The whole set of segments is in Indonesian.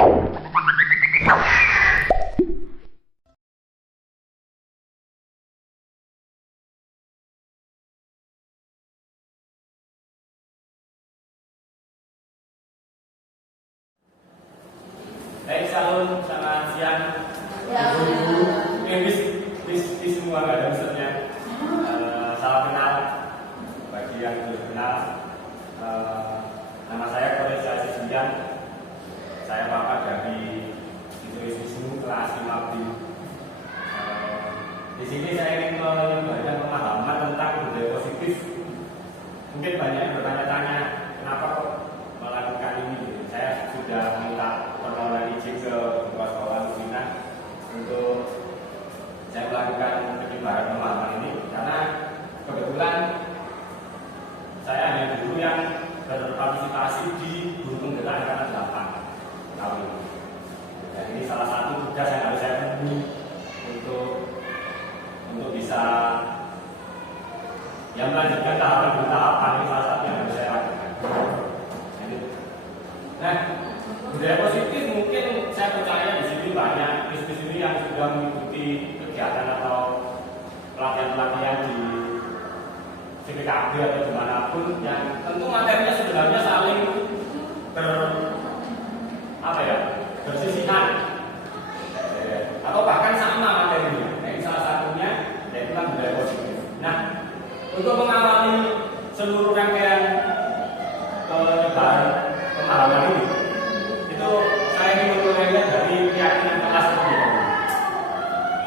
Baik, salam, selamat siang. Ya. Bis semua nggak ada maksudnya. Salam kenal bagi yang belum kenal. Nama saya Korea Sidian. Saya bapak dari Institusi kelas 5B. Di sini saya ingin menyampaikan pemahaman tentang budaya positif. Mungkin banyak yang bertanya-tanya kenapa kok melakukan ini. Saya sudah minta permohonan izin ke Kepala Sekolah Musina untuk saya melakukan penyebaran pemahaman ini karena kebetulan saya hanya guru yang berpartisipasi di guru penggerak angkatan 8 tahun ini. Dan ini salah satu tugas yang harus saya penuhi untuk bisa yang melanjutkan tahapan demi tahapan. Ini salah satu yang harus saya lakukan. Nah, budaya positif mungkin saya percaya di sini banyak institusi yang sudah mengikuti kegiatan atau pelatihan-pelatihan di CPKB atau dimanapun yang tentu materinya sebenarnya saling bersisihan atau bahkan sama materinya. Nah, ini salah satunya yaitu budaya positif. Nah, untuk mengawali seluruh rangkaian penyebaran pemahaman ini, itu saya ingin memulainya dari keyakinan kelas terlebih dahulu.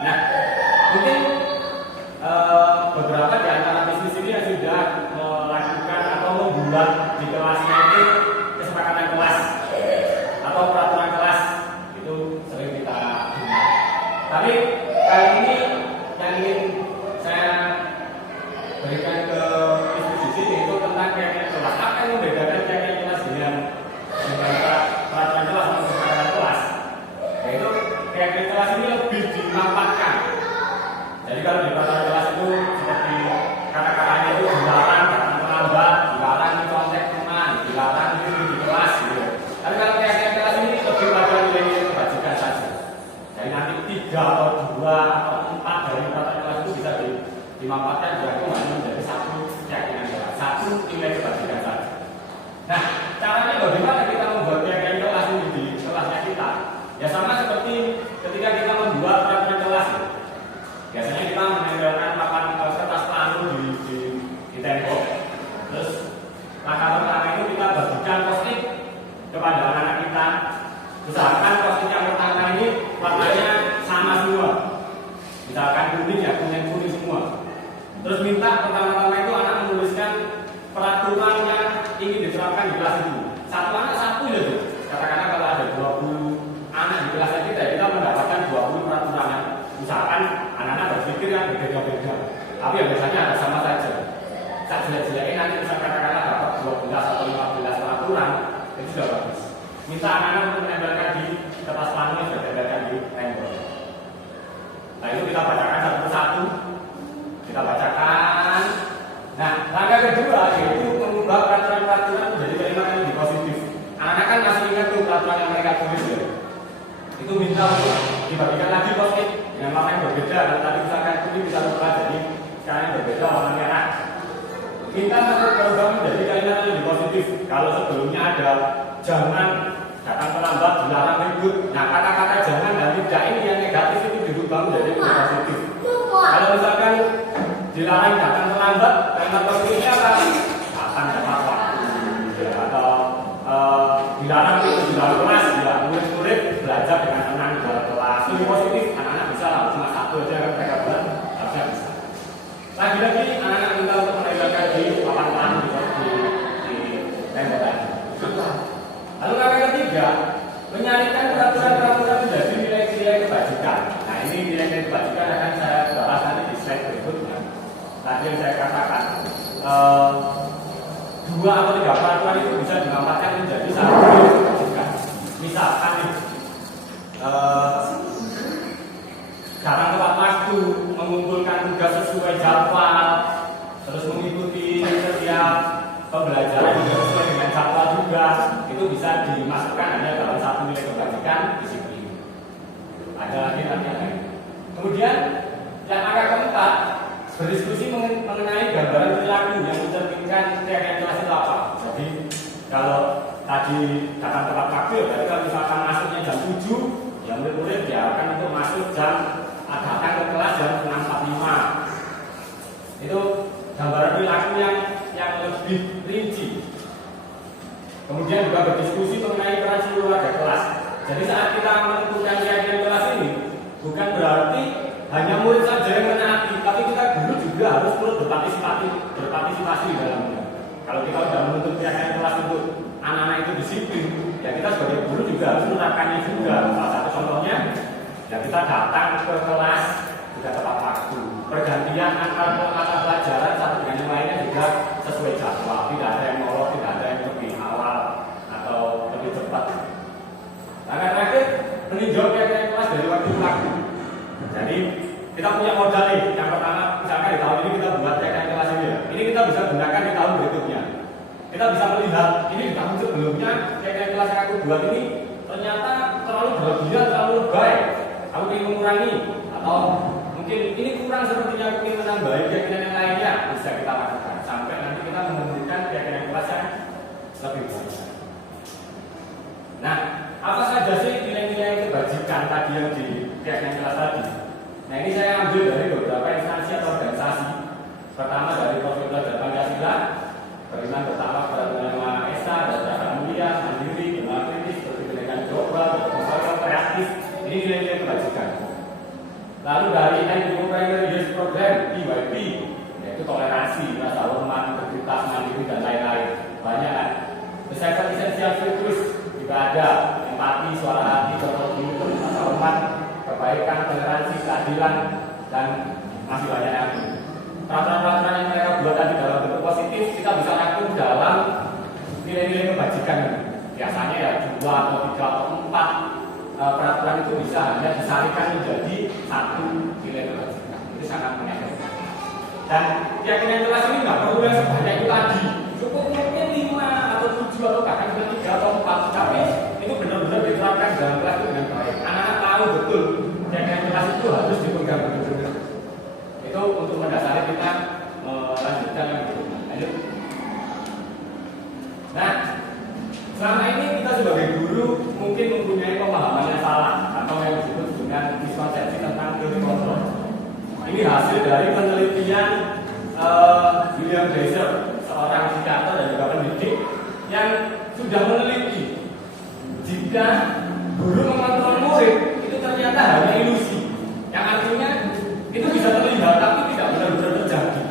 Nah, mungkin beberapa di antara bisnis ini yang sudah melakukan atau membuat di kelasnya itu kesepakatan kelas atau peraturan kelas, itu sering kita dengar. Tapi kali ini yang ingin saya berikan ke institusi yaitu tentang keyakinan kelas. Apa yang membedakan keyakinan kelas dengan peraturan kelas atau kesepakatan kelas? Yaitu keyakinan kelas ini lebih dimanfaatkan. Jadi kalau di peraturan kelas itu seperti kata-katanya itu dilarang datang terlambat, dilarang contek teman, dilarang itu di kelas gitu. Tapi kalau keyakinan kelas ini lebih pada nilai-nilai kebajikan saja. Jadi nanti 3 atau 2 atau 4 dari peraturan kelas itu bisa dimanfaatkan itu hanya menjadi satu keyakinan kelas, satu nilai kebajikan saja. Nah, caranya bagaimana kita membuat keyakinan kelas ini di kelasnya kita? Ya sama seperti ketika kita membuat peraturan kelas. Biasanya kita menempelkan papan kertas planu di tembok. Terus langkah pertama itu kita bagikan post-it kepada anak-anak kita. Usahakan post-it yang pertama ini warnanya sama semua. Misalkan kuning ya, kuning semua. Terus minta pertama-tama itu anak menuliskan peraturan yang ingin diterapkan di kelas itu. Satu anak satu saja. Katakanlah kalau ada 20 anak di kelas kita mendapatkan 20 peraturan. Misalkan anak-anak berpikir yang berbeda-beda, tapi yang biasanya ada sama saja. Saat jelek-jeleknya nanti bisa katakanlah dapat 12 atau 15 peraturan, itu sudah bagus. Minta anak-anak untuk menempelkan di kertas planu yang sudah di tembok. Nah, itu kita bacakan satu persatu. Kita bacakan. Nah, langkah kedua yaitu mengubah peraturan-peraturan menjadi kalimat yang lebih positif. Anak-anak kan masih ingat tuh peraturan yang mereka tulis ya. Itu minta untuk dibagikan lagi post-it dengan warna yang berbeda. Kalau tadi misalkan kuning bisa berubah jadi sekarang yang berbeda warna merah. Minta untuk berubah menjadi kalimat yang lebih positif. Kalau sebelumnya ada jangan datang terlambat, dilarang ribut. Nah, kata-kata jangan dan tidak ini yang negatif itu dirubah menjadi lebih positif. Kalau misalkan dilarang datang terlambat, kalimat positifnya akan dapat waktu. Atau dilarang kelas, ya murid-murid belajar dengan tenang di dalam kelas. Lebih positif, anak-anak bisa lah, cuma satu aja yang mereka buat, harusnya bisa. Lagi-lagi anak-anak minta untuk menempelkan di papan planu di tembok tadi. Lalu langkah ketiga, menyarikan peraturan-peraturan menjadi nilai-nilai kebajikan. Nah, ini nilai-nilai kebajikan akan saya bahas nanti di slide berikutnya. Tadi yang saya katakan, 2 atau 3 peraturan itu bisa dimanfaatkan menjadi satu nilai kebajikan. Misalkan datang tepat waktu, mengumpulkan tugas sesuai jadwal, terus mengikuti setiap pembelajaran juga sesuai dengan jadwal juga, itu bisa dimasukkan hanya dalam satu nilai kebajikan ada lagi latihannya. Kemudian yang angka keempat, berdiskusi mengenai gambaran perilaku yang mencerminkan keadaan kelas itu apa. Jadi kalau tadi datang tepat waktu, berarti kalau misalkan masuknya jam 7, ya murid-murid diarahkan untuk masuk datang ke kelas jam 6.45. Itu gambaran perilaku yang lebih rinci. Kemudian juga berdiskusi mengenai peran seluruh warga kelas. Jadi saat kita menentukan keyakinan kelas ini, bukan berarti hanya murid saja yang menaati, tapi kita guru juga harus turut berpartisipasi di dalamnya. Kalau kita sudah menuntut keyakinan kelas untuk anak-anak itu disiplin, ya kita sebagai guru juga harus menerapkannya juga. Salah satu contohnya, ya kita datang ke kelas juga tepat waktu. Pergantian antara mata pelajaran satu dengan yang lainnya juga sesuai jadwal. Tidak ada yang molor, tidak ada yang lebih awal atau lebih cepat. Nah, terakhir meninjau keyakinan kelas dari waktu ke waktu. Jadi kita punya modal nih. Yang pertama, misalkan di tahun ini kita buat keyakinan kelas ini ya. Ini kita bisa gunakan di tahun berikutnya. Kita bisa melihat ini di tahun sebelumnya keyakinan kelas yang aku buat ini ternyata terlalu berlebihan, terlalu baik. Aku ingin mengurangi atau mungkin ini kurang sepertinya, aku ingin menambah keyakinan yang lainnya. Bisa kita lakukan sampai nanti kita memberikan keyakinan kelas yang lebih baik. Nah, apa saja sih nilai-nilai kebajikan tadi yang di keyakinan kelas tadi? Nah, ini saya ambil dari beberapa instansi atau organisasi. Pertama dari Profil Belajar Pancasila, beriman pertama kepada Tuhan Yang Maha Esa, dan rasa mulia, mandiri, kenal kritis, berpikiran global, berkonsolidasi, kreatif. Ini nilai-nilai kebajikan. Lalu dari NGO Primary Youth Program (PYP), yaitu toleransi, rasa hormat, integritas, mandiri, dan lain-lain. Banyak kan? The Seven Essential Virtues juga ada, empati, suara hati, berkontribusi, rasa hormat, kebaikan, toleransi, keadilan, dan masih banyak lagi. Peraturan-peraturan yang mereka buat tadi dalam bentuk positif, kita bisa rangkum dalam nilai-nilai kebajikan. Biasanya ya 2 atau 3 atau 4 peraturan itu bisa hanya disarikan menjadi satu nilai kebajikan. Itu sangat menyenangkan. Dan keyakinan kelas ini nggak perlu yang sebanyak itu tadi. Cukup mungkin 5 atau 7 atau bahkan 3 atau 4. Tapi itu benar-benar diterapkan dalam kelas itu dengan baik. Anak-anak tahu betul keyakinan kelas itu harus dipegang benar-benar. Itu untuk mendasari kita melanjutkan yang berikutnya. Lanjut. Nah, selama ini kita sebagai guru mungkin mempunyai pemahaman yang salah atau yang disebut dengan miskonsepsi tentang teori kontrol. Ini hasil dari penelitian William Glasser, seorang psikiater dan juga pendidik yang sudah meneliti jika guru mengontrol murid itu ternyata hanya ilusi, yang artinya itu bisa terlihat tapi tidak benar-benar terjadi.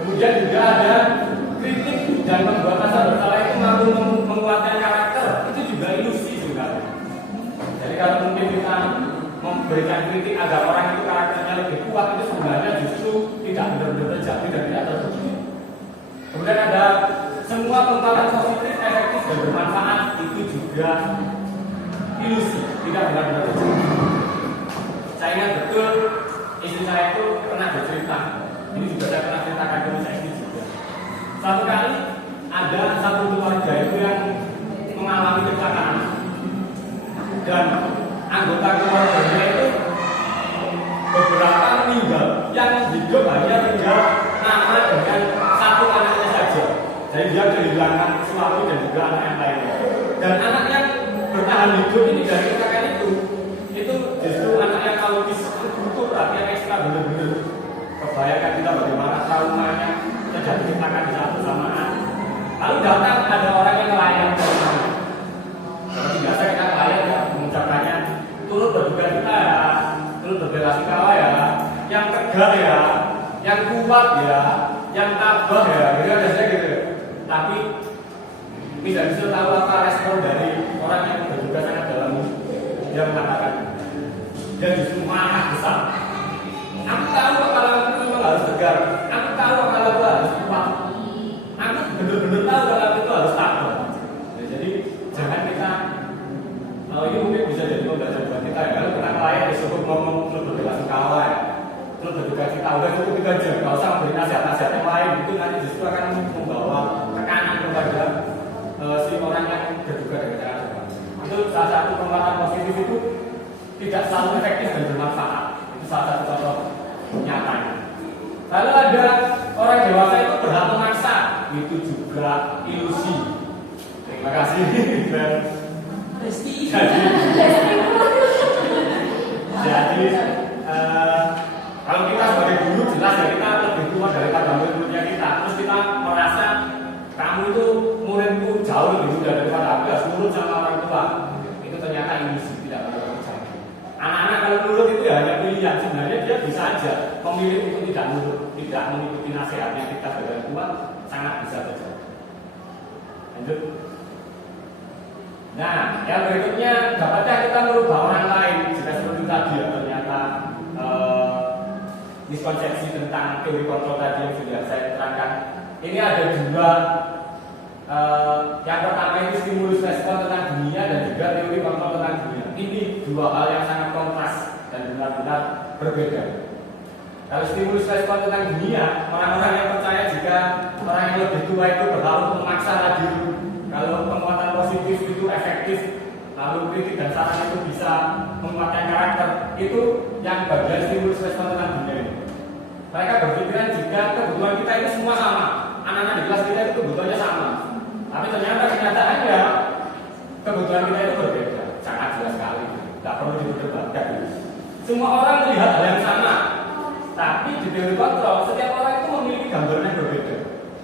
Kemudian juga ada kritik dan membuat rasa bersalah itu mampu menguatkan karakter, itu juga ilusi sebenarnya. Jadi kalau mungkin kita memberikan kritik agar orang itu karakternya lebih kuat, itu sebenarnya justru tidak benar-benar terjadi dan tidak terjadi. Kemudian ada semua tontonan positif, efektif dan bermanfaat, itu juga ilusi, tidak benar-benar terjadi. Saya ingat betul istri saya itu pernah bercerita, ini juga saya pernah ceritakan ke saya istri juga. Satu kali ada satu keluarga itu yang mengalami kecelakaan dan anggota keluarganya itu beberapa meninggal, yang hidup hanya tinggal nama dengan satu anaknya saja. Jadi dia kehilangan suami dan juga anak yang lainnya. Dan anak yang bertahan hidup ini dari kecelakaan itu justru anak yang autis, itu butuh perhatian ekstra benar-benar. Kebayangkan kita bagaimana traumanya terjadi kecelakaan di saat bersamaan. Lalu datang ada orang yang layak dari sana. Seperti biasa kita layak ya, mengucapkannya turut berduka cita ya, turut berbelasungkawa ya, yang tegar ya, yang kuat ya, yang tabah ya, gitu biasanya gitu. Tapi tidak bisa tahu apa respon dari orang yang berduka sangat dalam. Dia mengatakan, dia justru marah besar. Aku tahu kalau aku memang harus tegar, aku tahu kalau aku harus kuat, aku benar-benar tahu kalau aku itu harus tabah. Ya, jadi jangan kita, ini mungkin bisa jadi pembelajaran buat kita ya. Kalau kita layak disuruh ngomong terus berbelasungkawa ya, terus berduka cita, udah cukup itu aja, nggak usah memberi nasihat-nasihat yang lain. Itu nanti justru akan membawa tekanan kepada si orang yang berduka dengan cara itu salah satu penguatan positif itu tidak selalu efektif dan bermanfaat. Itu salah satu contoh nyatanya. Lalu ada orang dewasa itu berhak memaksa, itu juga ilusi. Terima kasih. Jadi kalau kita sebagai guru jelas ya kita lebih tua daripada murid-muridnya kita. Terus kita merasa kamu itu muridku jauh lebih muda daripada aku, harus nurut sama orang tua. Itu ternyata ilusi, tidak perlu terjadi. Anak-anak kalau nurut itu ya hanya pilihan. Sebenarnya dia bisa aja memilih untuk tidak nurut, tidak mengikuti nasihatnya kita sebagai tua, sangat bisa terjadi. Lanjut. Nah, yang berikutnya, dapatkah kita merubah orang lain? Jika seperti tadi ya, ternyata miskonsepsi tentang teori kontrol tadi yang sudah saya terangkan. Ini ada dua. Yang pertama itu stimulus respon tentang dunia dan juga teori kontrol tentang dunia. Ini dua hal yang sangat kontras dan benar-benar berbeda. Kalau stimulus respon tentang dunia, orang-orang yang percaya jika orang yang lebih tua itu berhak untuk memaksa lagi. Kalau penguatan positif itu efektif, lalu kritik dan saran itu bisa menguatkan karakter, itu yang bagian stimulus respon tentang dunia ini. Mereka berpikiran jika kebutuhan kita itu semua sama, anak-anak di kelas kita itu kebutuhannya sama. Tapi ternyata kenyataannya kebutuhan kita itu berbeda, sangat jelas sekali, tidak perlu diperdebatkan. Semua orang melihat hal yang sama, tapi di teori kontrol setiap orang itu memiliki gambaran yang berbeda.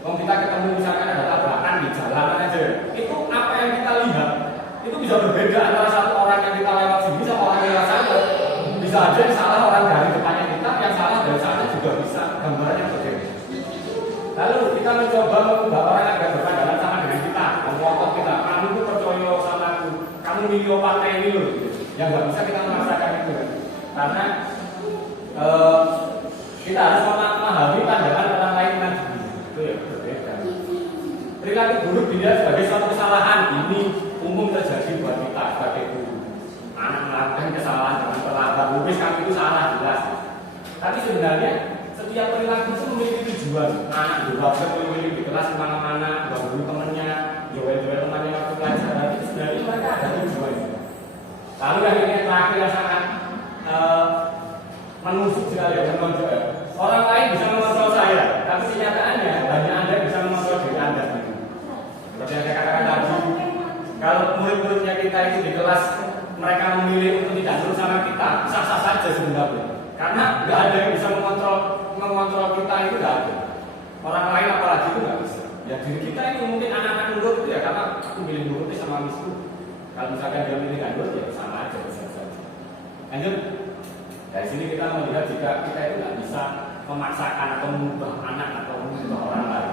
Kalau kita ketemu misalkan ada tabrakan di jalanan aja, itu apa yang kita lihat itu bisa berbeda antara satu orang yang kita lewat sini sama orang yang lewat sana. Bisa aja yang salah orang dari depannya kita, yang salah dari sana juga bisa, gambaran yang berbeda. Lalu kita mencoba mengubah orang yang agak berpandangan sama dengan kita, mengokok kita, kamu itu percaya sama aku, kamu milih partai ini loh, gitu. Yang nggak bisa kita memaksakan itu, karena kita harus memahami pandangan orang lain dengan itu ya berbeda. Perilaku buruk dilihat sebagai suatu kesalahan, ini umum terjadi buat kita sebagai guru. Anak melakukan kesalahan dengan terlambat, lupis kamu itu salah jelas. Tapi sebenarnya setiap perilaku itu memiliki tujuan. Anak juga memiliki di kelas kemana-mana, ganggu temannya, joel-joel temannya waktu pelajaran, itu sebenarnya mereka ada tujuan. Lalu yang ini terakhir yang sangat menusuk sekali ya, menonjol. Orang lain bisa mengontrol saya, tapi kenyataannya hanya Anda bisa mengontrol diri Anda. Seperti yang saya katakan tadi, kalau murid-muridnya kita itu di kelas mereka memilih untuk tidak nurut sama kita, sah-sah saja sebenarnya. Karena nggak ada yang bisa mengontrol kita itu nggak ada. Orang lain apalagi itu nggak bisa. Ya diri kita itu mungkin anak-anak nurut itu ya karena aku milih nurut sama misku. Kalau misalkan dia milih nggak nurut ya sama aja bisa saja. Lanjut. Dari sini kita melihat jika kita itu nggak bisa memaksakan atau mengubah anak atau mengubah orang lain.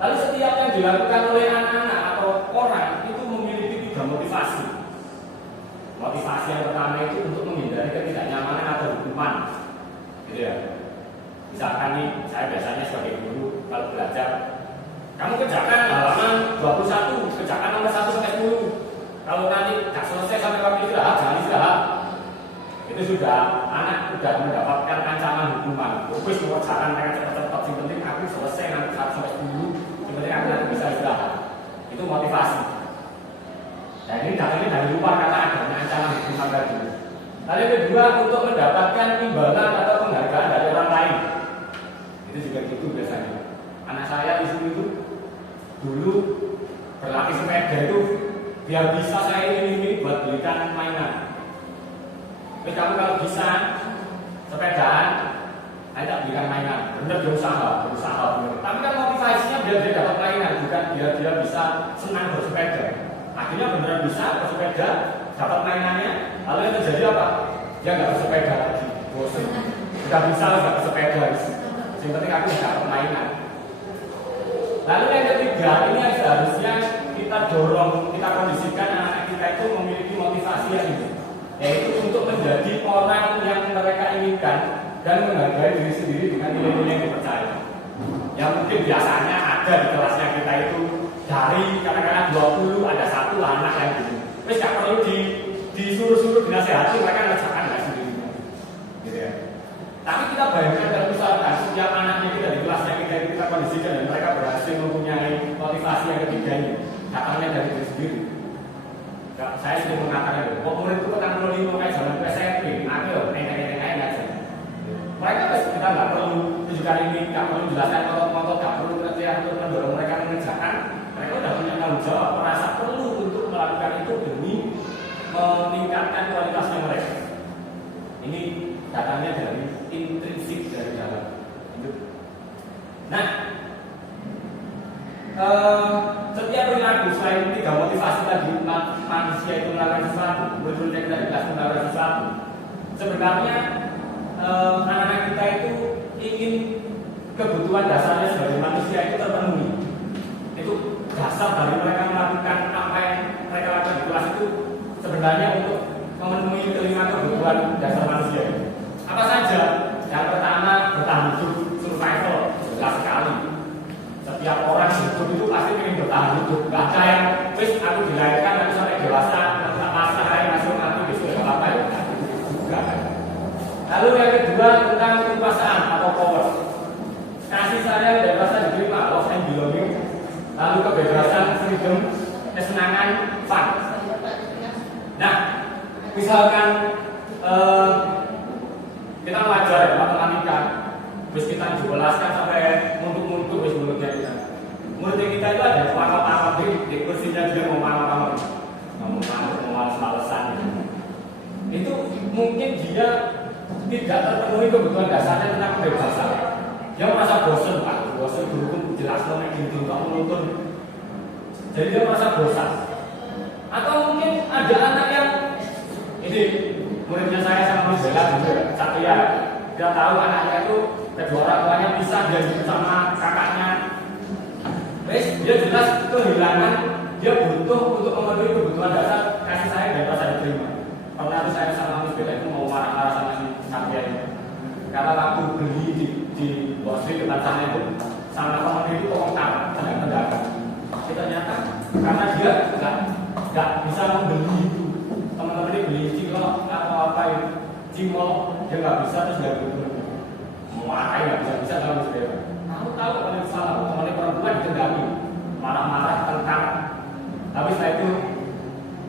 Lalu setiap yang dilakukan oleh anak-anak atau orang itu memiliki tiga motivasi. Motivasi yang pertama itu untuk menghindari ketidaknyamanan atau hukuman, gitu ya. Misalkan nih, saya biasanya sebagai guru kalau belajar, kamu kerjakan halaman 21, kerjakan nomor 1 sampai 10. Kalau nanti nggak selesai sampai waktu istirahat, jangan istirahat. Itu sudah anak sudah mendapatkan ancaman hukuman. Fokus mengerjakan mereka cepat-cepat. Yang penting aku selesai nanti 1 sampai 10. Yang penting aku nanti bisa istirahat. Itu motivasi. Nah ini datangnya dari luar karena adanya ancaman hukuman tadi. Lalu yang kedua untuk mendapatkan imbalan atau penghargaan dari orang lain. Itu juga gitu biasanya. Anak saya di sini itu dulu berlatih sepeda itu biar bisa saya ini buat belikan mainan. Tapi kamu kalau bisa sepedaan, saya tak belikan mainan. Bener dia berusaha bener. Tapi kan motivasinya biar dia dapat mainan, bukan biar dia bisa senang bersepeda. Akhirnya beneran bisa bersepeda, dapat mainannya. Lalu yang terjadi apa? Dia nggak bersepeda lagi, bosan. Sudah bisa nggak bersepeda. Yang penting aku dapat mainan. Lalu yang ketiga, ini yang seharusnya kita dorong, kita kondisikan anak kita itu memiliki motivasi yang itu, yaitu untuk menjadi orang yang mereka inginkan dan menghargai diri sendiri dengan nilai-nilai yang dipercaya. Yang mungkin biasanya ada di kelasnya kita itu dari kadang-kadang 20 ada satu anak yang gitu. Terus nggak perlu disuruh-suruh dinasehati, mereka ngerjakan nggak sendirinya, gitu ya. Tapi kita bayangkan kalau misalkan setiap anaknya kita di kelasnya kita kondisikan dan mereka berhasil mempunyai motivasi yang ketiga ini, datangnya dari diri sendiri. Saya sering mengatakan, kok murid itu petang 25 kayak zaman pendidikan ini nggak perlu menjelaskan motot-motot, nggak perlu pengertian untuk mendorong mereka mengerjakan, mereka sudah punya tanggung jawab, merasa perlu untuk melakukan itu demi meningkatkan kualitasnya mereka. Ini datangnya dari intrinsik dari dalam hidup. Nah, setiap perilaku selain 3 motivasi tadi, manusia itu melakukan sesuatu, murid-murid kita di kelas melakukan sesuatu. Sebenarnya anak-anak kita itu ingin kebutuhan dasarnya sebagai manusia itu terpenuhi. Itu dasar dari mereka melakukan apa yang mereka lakukan di kelas itu sebenarnya untuk memenuhi 5 kebutuhan dasar manusia. Apa saja? Yang pertama, bertahan hidup, survival, jelas sekali. Setiap orang hidup itu pasti ingin bertahan hidup. Gak ada yang, wis aku dilahirkan, aku sampai dewasa, aku tak pasrah, hari masih mati, besok ya apa ya? Juga. Lalu yang kedua tentang kekuasaan atau power. Kasih sayang dan rasa diterima, love and belonging. Lalu kebebasan, freedom, kesenangan, fun. Nah, misalkan kita belajar ya, matematika, terus kita jelaskan sampai muntuk-muntuk, terus mulutnya kita. Mulutnya kita itu ada pangap-pangap di kursinya juga mau pangap-pangap, mau males-malesan. Itu mungkin dia tidak terpenuhi kebutuhan dasarnya tentang kebebasan. Dia merasa bosan, Pak. Bosan berhukum jelas nomor gini kok menuntun. Jadi dia merasa bosan. Atau mungkin ada anak yang ini muridnya saya sama Mas Bella dulu ya, Satria. Dia tahu anaknya itu kedua orang tuanya pisah, dia hidup sama kakaknya. Wes, dia jelas kehilangan, dia butuh untuk memenuhi kebutuhan dasar kasih sayang dan rasa diterima. Pernah tuh saya sama Mas Bella itu mau marah-marah sama si Satria ini. Karena waktu beli di Bosri depan sana itu sama teman itu tolong tahu sedang mendagang. Ternyata karena dia nggak bisa membeli itu, teman-teman ini beli cilok atau apa itu cimol, dia nggak bisa, terus nggak betul mau apa ya bisa dalam sejarah. Tahu teman salah, teman perempuan ditendang, marah-marah tentang. Tapi setelah itu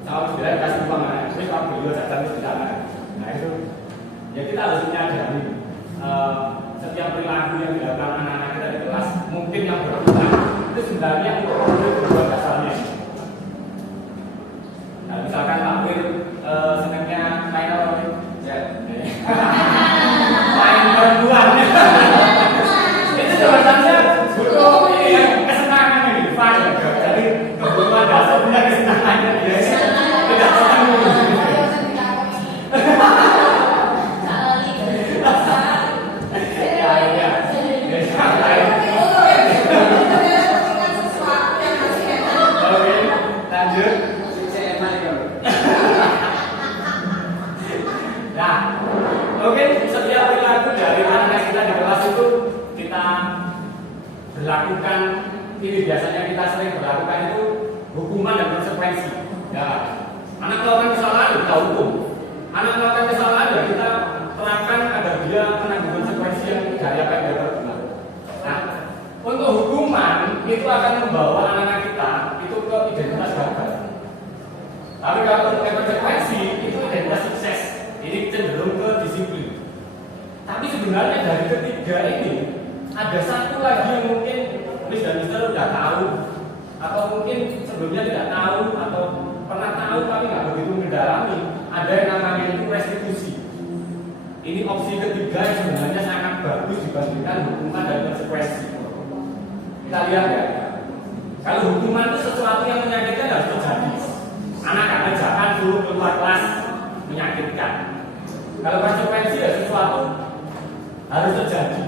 sama sebenarnya kasih uang anak, terus kalau beliau jajan itu tidak. Nah itu ya kita harus menyadari setiap perilaku yang dilakukan anak-anak kita di kelas mungkin yang berkebutuhan itu sebenarnya untuk kebutuhan dasarnya. Nah, misalkan Pak Wir senangnya main apa? Ya, main perempuan. Itu sebenarnya butuh kesenangan ini, fun. Jadi kebutuhan dasar punya kesenangannya dia tidak terpenuhi. Mungkin setiap perilaku dari anak kita di kelas itu kita berlakukan, ini biasanya kita sering berlakukan itu hukuman dan konsekuensi. Ya, anak melakukan kesalahan kita hukum. Anak melakukan kesalahan ya kita terapkan agar dia menanggung konsekuensi yang dari apa yang dia perbuat. Nah, untuk hukuman itu akan membawa anak-anak kita itu ke identitas gagal. Tapi kalau untuk konsekuensi itu identitas sukses. Ini cenderung ke disiplin. Tapi sebenarnya dari ketiga ini ada satu lagi yang mungkin Miss dan Mister sudah tahu, atau mungkin sebelumnya tidak tahu, atau pernah tahu tapi nggak begitu mendalami. Ada yang namanya itu restitusi. Ini opsi ketiga yang sebenarnya sangat bagus dibandingkan hukuman dan konsekuensi. Kita lihat ya. Kalau hukuman itu sesuatu yang menyakitkan harus terjadi. Anak karena jangan suruh keluar kelas menyakitkan. Kalau konsekuensi ya sesuatu harus terjadi.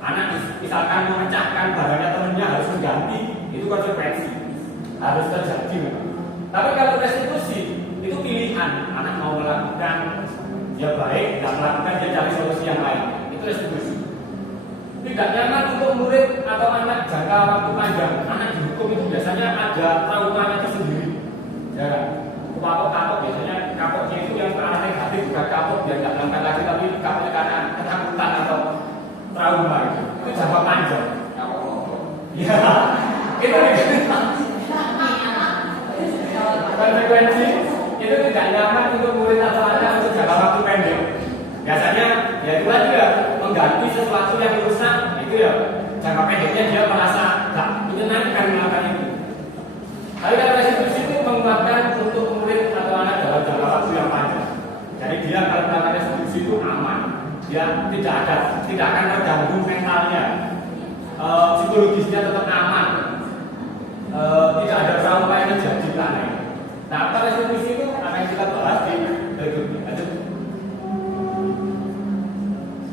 Anak misalkan memecahkan barangnya temannya harus mengganti, itu konsekuensi harus terjadi memang. Tapi kalau restitusi itu pilihan, anak mau melakukan ya baik, nggak melakukan dia cari solusi yang lain, itu restitusi. Tidak nyaman untuk murid atau anak jangka waktu panjang. Anak dihukum itu biasanya ada traumanya tersendiri, ya kan? Kapok-kapok biasanya kapoknya itu yang ke arah negatif, bukan kapok dia nggak melakukan lagi, tapi kapoknya karena ketakutan atau trauma itu jangka panjang. Ya, itu konsekuensi itu tidak nyaman untuk murid atau anak untuk jangka waktu pendek. Biasanya ya itu aja mengganti sesuatu sesuatu yang rusak, itu ya jangka pendeknya dia merasa nggak menyenangkan melakukan itu. Tapi kalau restitusi itu menguatkan untuk murid atau anak dalam jangka waktu yang panjang. Jadi dia kalau melakukan restitusi itu aman, dia tidak akan terganggu mentalnya, psikologisnya tetap aman, tidak ada trauma yang terjadi karena ini. Nah, apa restitusi itu akan kita bahas di berikutnya. Lanjut.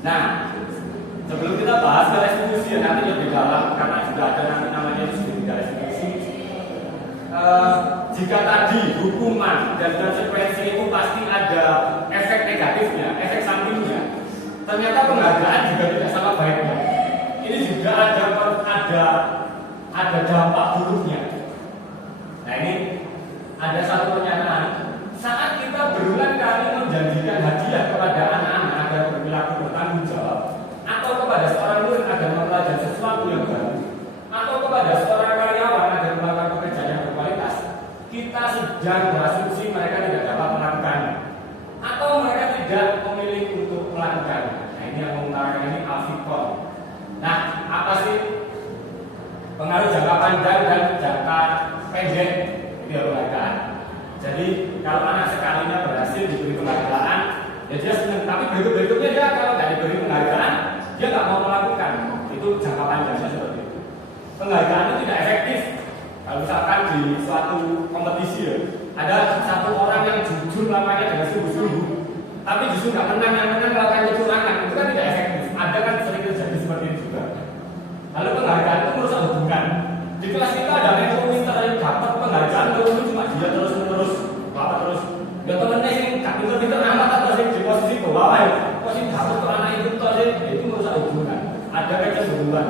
Nah, sebelum kita bahas ke restitusi nanti lebih dalam karena sudah ada namanya disebut tiga restitusi. Jika tadi hukuman dan konsekuensi itu pasti ada efek negatifnya, efek sampingnya. Ternyata penghargaan juga tidak sama baiknya. Ini juga ada dampak buruknya. Nah, ini ada satu pernyataan. Saat kita berulang kali menjanjikan hadiah kepada anak-anak agar berperilaku bertanggung jawab, atau kepada seorang murid agar mempelajari sesuatu yang baru, atau kepada seorang karyawan agar melakukan pekerjaan yang berkualitas, kita sedang berasumsi mereka tidak dapat melakukannya, atau mereka tidak memilih untuk melakukannya. Nah, ini yang mengutarakan ini al-fiqh. Nah, apa sih pengaruh jangka panjang dan jangka pendek itu penghargaan? Jadi kalau anak sekalinya berhasil diberi penghargaan, ya dia senang. Tapi berikutnya dia kalau tidak diberi penghargaan, dia nggak mau melakukan. Itu jangka panjangnya seperti itu. Penghargaan itu tidak efektif. Kalau misalkan di suatu kompetisi ya, ada satu orang yang jujur melakukannya dengan sungguh-sungguh, tapi justru nggak menang, yang menang melakukan kecurangan, itu kan tidak efektif. Ada kan sering terjadi seperti itu juga. Lalu penghargaan itu merusak hubungan. Di kelas kita ada yang pintar yang dapat penghargaan, terus cuma dia terus bapak terus. Ya temennya sih nggak pintar amat atau sih di posisi bawah ya, posisi dapat ke anak itu terus itu merusak hubungan. Ada kecemburuan,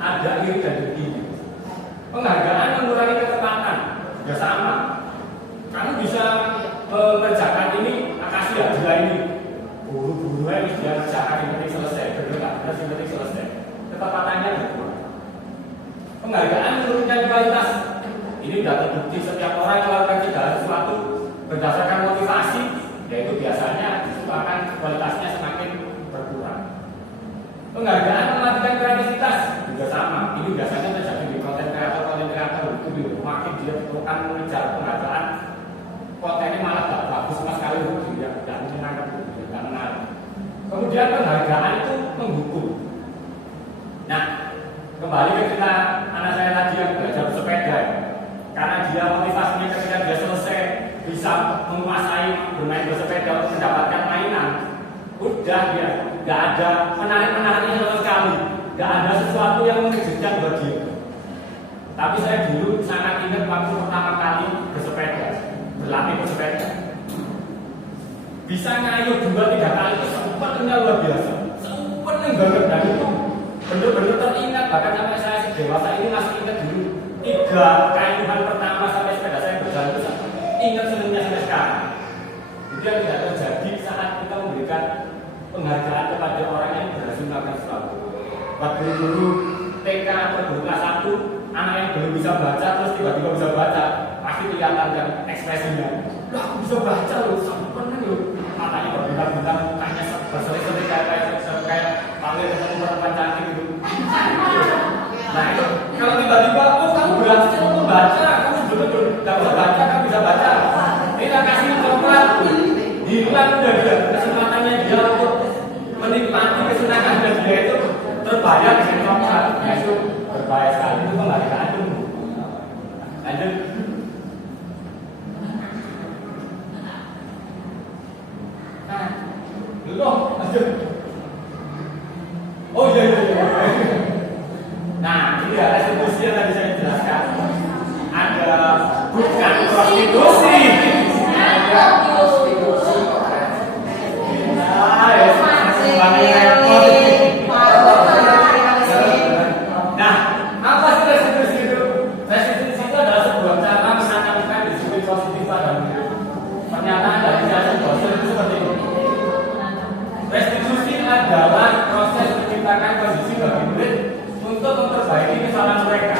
ada iri dan dengki. Penghargaan mengurangi ketepatan, ya sama. Kamu bisa mengerjakan ini, kasih hadiah ini. Buru-buru aja dia kerjakan yang penting selesai, benar yang penting selesai. Ketepatannya berkurang. Penghargaan menurunkan kualitas. Ini sudah terbukti setiap orang yang melakukan segala sesuatu berdasarkan motivasi, yaitu biasanya itu akan kualitasnya semakin berkurang. Penghargaan mematikan kreativitas juga sama. Ini biasanya terjadi di konten kreator itu makin dia akan mengejar penghargaan, kontennya malah tidak bagus sama sekali, tidak menyenangkan, tidak menarik. Kemudian penghargaan itu menghukum. Nah, kembali ke kita anak saya tadi yang belajar bersepeda, karena dia motivasinya ketika dia selesai bisa menguasai bermain bersepeda untuk mendapatkan mainan, udah dia nggak ada menarik-menariknya sama sekali, nggak ada sesuatu yang mengejutkan buat dia. Tapi saya dulu sangat ingat waktu pertama kali bersepeda, berlatih bersepeda, bisa ngayuh 2-3 kali itu sempatnya luar biasa, sempatnya banget, dan itu benar-benar teringat. Bahkan sampai saya dewasa ini masih ingat dulu 3 kayuhan pertama sampai sepeda saya berjalan itu ingat senangnya sampai sekarang. Itu yang tidak terjadi saat kita memberikan penghargaan kepada orang yang berhasil melakukan sesuatu. Waktu dulu TK atau guru kelas 1, anak yang belum bisa baca terus tiba-tiba bisa baca, pasti kelihatan kan ekspresinya. Loh, aku bisa baca loh, sampai loh, matanya berbintang-bintang, mukanya berseri-seri kayak panggil ketemu perempuan cantik gitu. Nah itu kalau tiba-tiba, oh kamu berhasil kamu baca, kamu betul-betul nggak bisa baca, kamu bisa baca. Kita kasih coklat, hilang udah dia kesempatannya dia untuk menikmati kesenangan dan dia itu terbayar dengan coklat. Nah itu berbahaya sekali, itu penghargaan itu. Lanjut. Nah, belum, lanjut. Oh iya. Nah, ini ya restitusi yang tadi saya jelaskan. Ada bukan prostitusi. Ada prostitusi. Nah, apa sih restitusi itu? Restitusi itu adalah sebuah cara menanamkan disiplin positif pada murid. Pernyataan dari Jason Dosen itu seperti itu. Restitusi adalah proses menciptakan kondisi bagi murid untuk memperbaiki kesalahan mereka,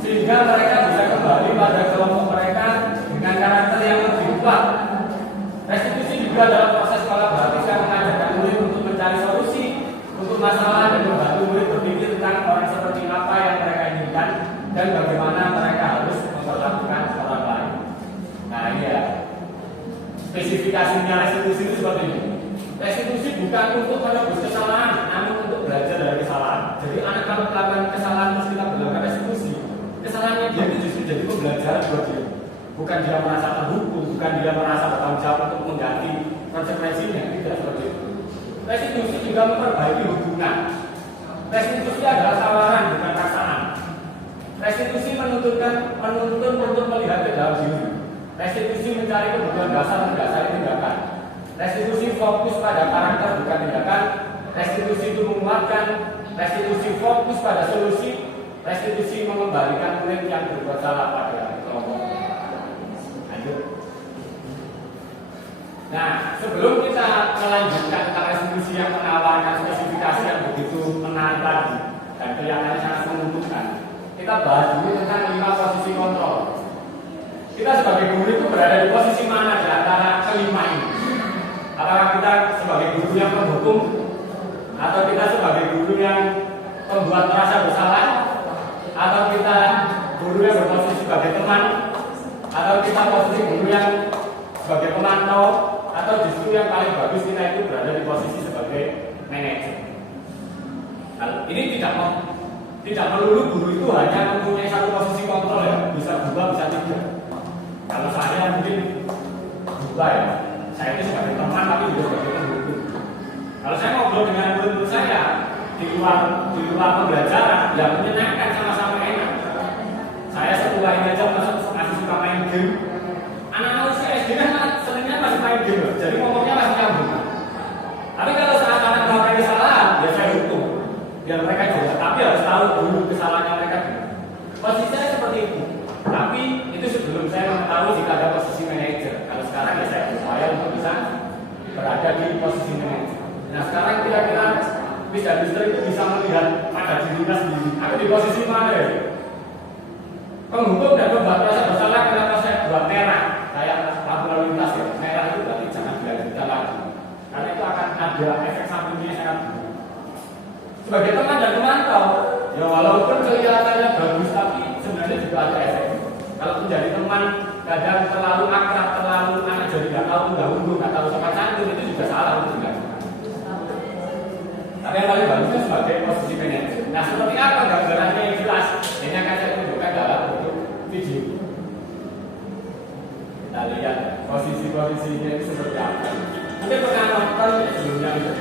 sehingga mereka bisa kembali pada kelompok mereka dengan karakter yang lebih kuat. Restitusi juga adalah proses kolaboratif yang mengajarkan murid untuk mencari solusi, untuk masalah dan membantu murid berpikir tentang orang seperti apa yang mereka inginkan dan bagaimana mereka harus memperlakukan orang lain. Nah ini ya, spesifikasinya restitusi itu seperti ini. Restitusi bukan untuk menebus kesalahan, namun untuk belajar dari kesalahan. Jadi anak kalau melakukan kesalahan terus kita berlakukan restitusi, kesalahannya dia itu justru jadi pembelajaran buat dia. Bukan dia merasa terhukum, bukan dia merasa bertanggung jawab untuk mengganti konsekuensinya, tidak seperti itu. Restitusi juga memperbaiki hubungan. Restitusi adalah tawaran, bukan paksaan. Restitusi menuntun untuk melihat ke dalam diri. Restitusi mencari kebutuhan dasar mendasari tindakan. Restitusi fokus pada karakter bukan tindakan. Restitusi itu menguatkan. Restitusi fokus pada solusi. Restitusi mengembalikan murid yang berbuat salah pada kelompok. Lanjut. Nah, sebelum kita melanjutkan tentang restitusi yang menawarkan spesifikasi yang begitu menarik tadi dan kelihatannya sangat menguntungkan, kita bahas dulu tentang 5 posisi kontrol. Kita sebagai guru itu berada di posisi mana di antara kelima ini? Apakah kita sebagai guru yang penghukum, atau kita sebagai guru yang pembuat merasa bersalah, atau kita guru yang berposisi sebagai teman, atau kita posisi guru yang sebagai pemantau, atau justru yang paling bagus kita itu berada di posisi sebagai manajer. Nah, ini tidak melulu guru itu hanya mempunyai satu posisi kontrol ya, bisa berubah bisa tidak. Kalau saya mungkin berubah ya, saya itu sebagai teman tapi juga sebagai penghukum. Kalau saya ngobrol dengan murid-murid saya di luar pembelajaran, ya menyenangkan, sama-sama enak. Saya setelah ini aja masih suka main game. Anak-anak usia SD kan senangnya masih main game, jadi ngomongnya masih nyambung. Tapi kalau saat anak melakukan kesalahan, ya saya hukum. Biar mereka juga, tapi harus tahu dulu kesalahannya mereka. Posisi saya seperti itu. Tapi itu sebelum saya mengetahui jika ada posisi manajer. Kalau sekarang ya saya berupaya untuk bisa berada di posisi manajer. Nah sekarang kira-kira Mister itu bisa melihat pada dirinya sendiri. Aku di posisi mana ya? Penghukum dan pembuat merasa bersalah kenapa saya buat merah? Kayak lampu lalu lintas ya. Merah itu berarti jangan dilanjutkan lagi. Karena itu akan ada efek sampingnya sangat buruk. Sebagai teman dan pemantau, ya walaupun kelihatannya bagus, tapi sebenarnya juga ada efek. Kalau menjadi teman, kadang terlalu akrab, terlalu anak jadi nggak tahu unggah-ungguh, nggak tahu sopan santun, itu juga salah untuk dilakukan. Tapi yang paling bagusnya sebagai posisi manajer. Nah, seperti apa gambarannya yang jelas? Ini akan saya tunjukkan dalam bentuk video. Kita lihat posisi-posisinya itu seperti apa. Mungkin pernah nonton sebelumnya itu.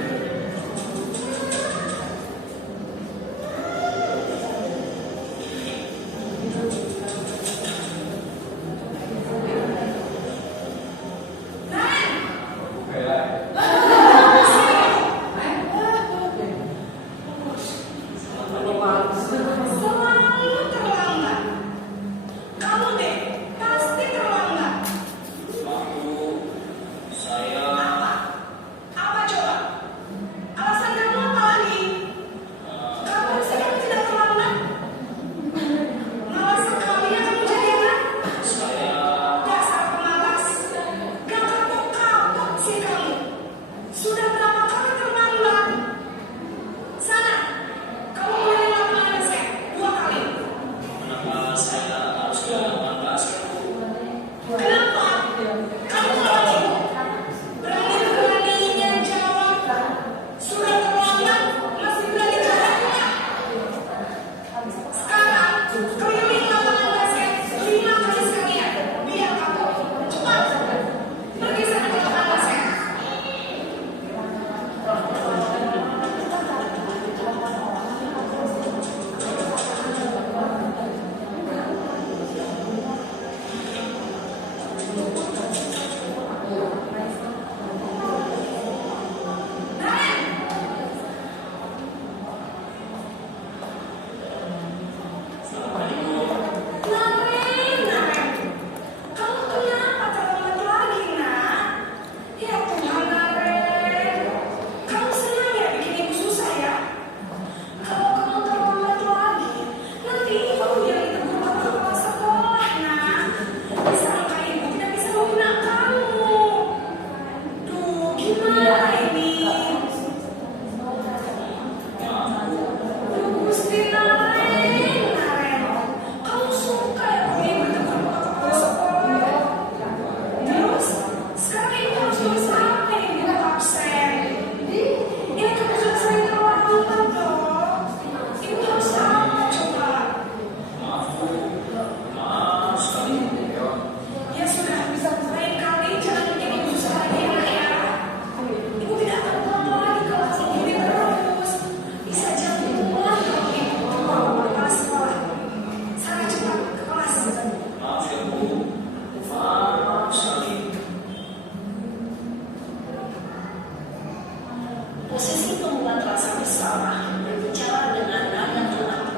Posisi pembuat rasa bersalah berbicara dengan nada lemah.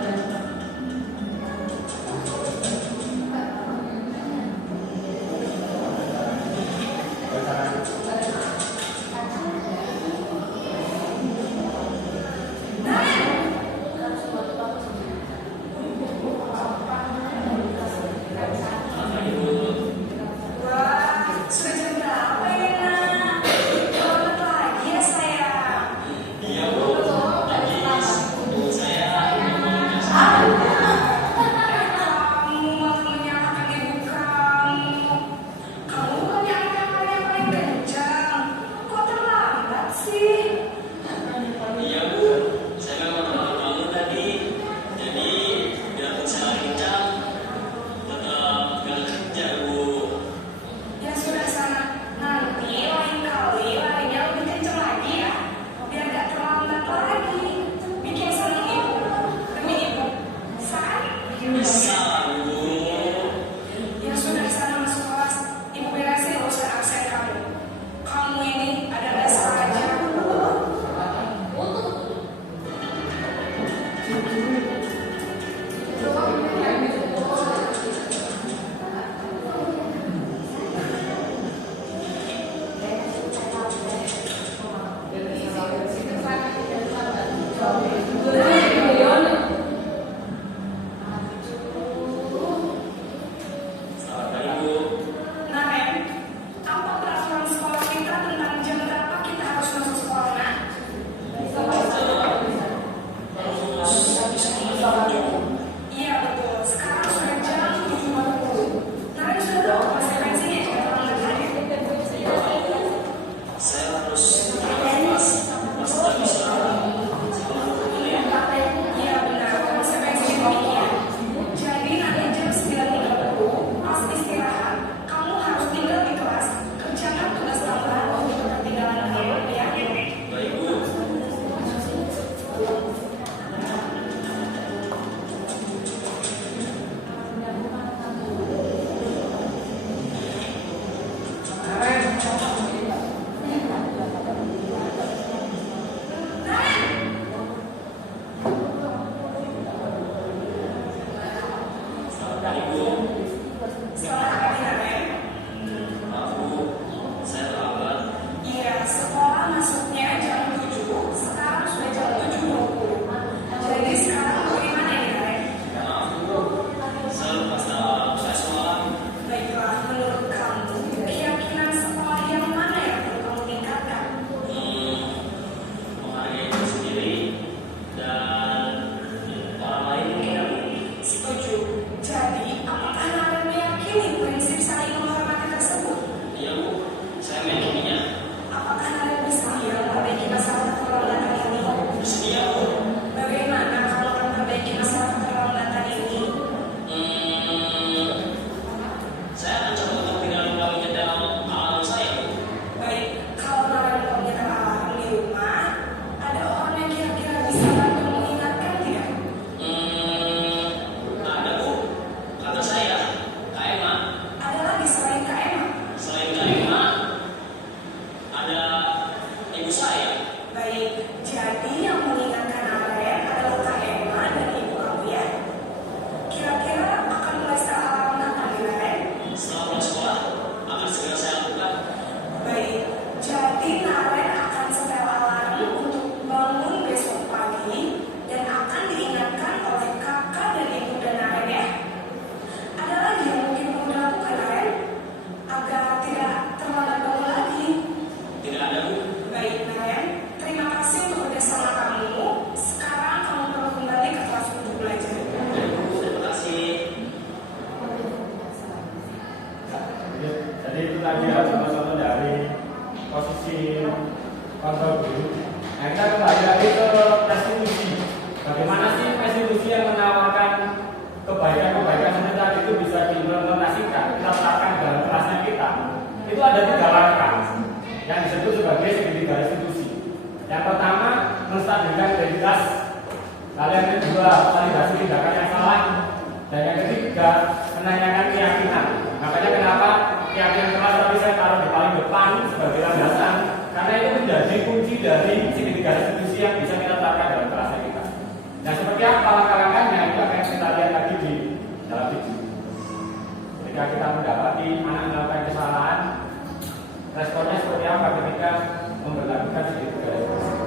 Nah, kita kembali lagi ke restitusi. Bagaimana sih restitusi yang menawarkan kebaikan-kebaikan seperti tadi itu bisa diimplementasikan, kita terapkan dalam kelasnya kita? Itu ada 3 langkah yang disebut sebagai segitiga restitusi. Yang pertama, menstabilkan identitas. Lalu yang kedua, validasi tindakan yang salah. Dan yang ketiga, menanyakan keyakinan. Makanya kenapa keyakinan kelas tadi saya taruh di paling depan sebagai landasan, karena itu menjadi kunci dari segitiga Jika kita mendapati anak melakukan kesalahan, responnya seperti apa ketika memperlakukan segitiga revolusi?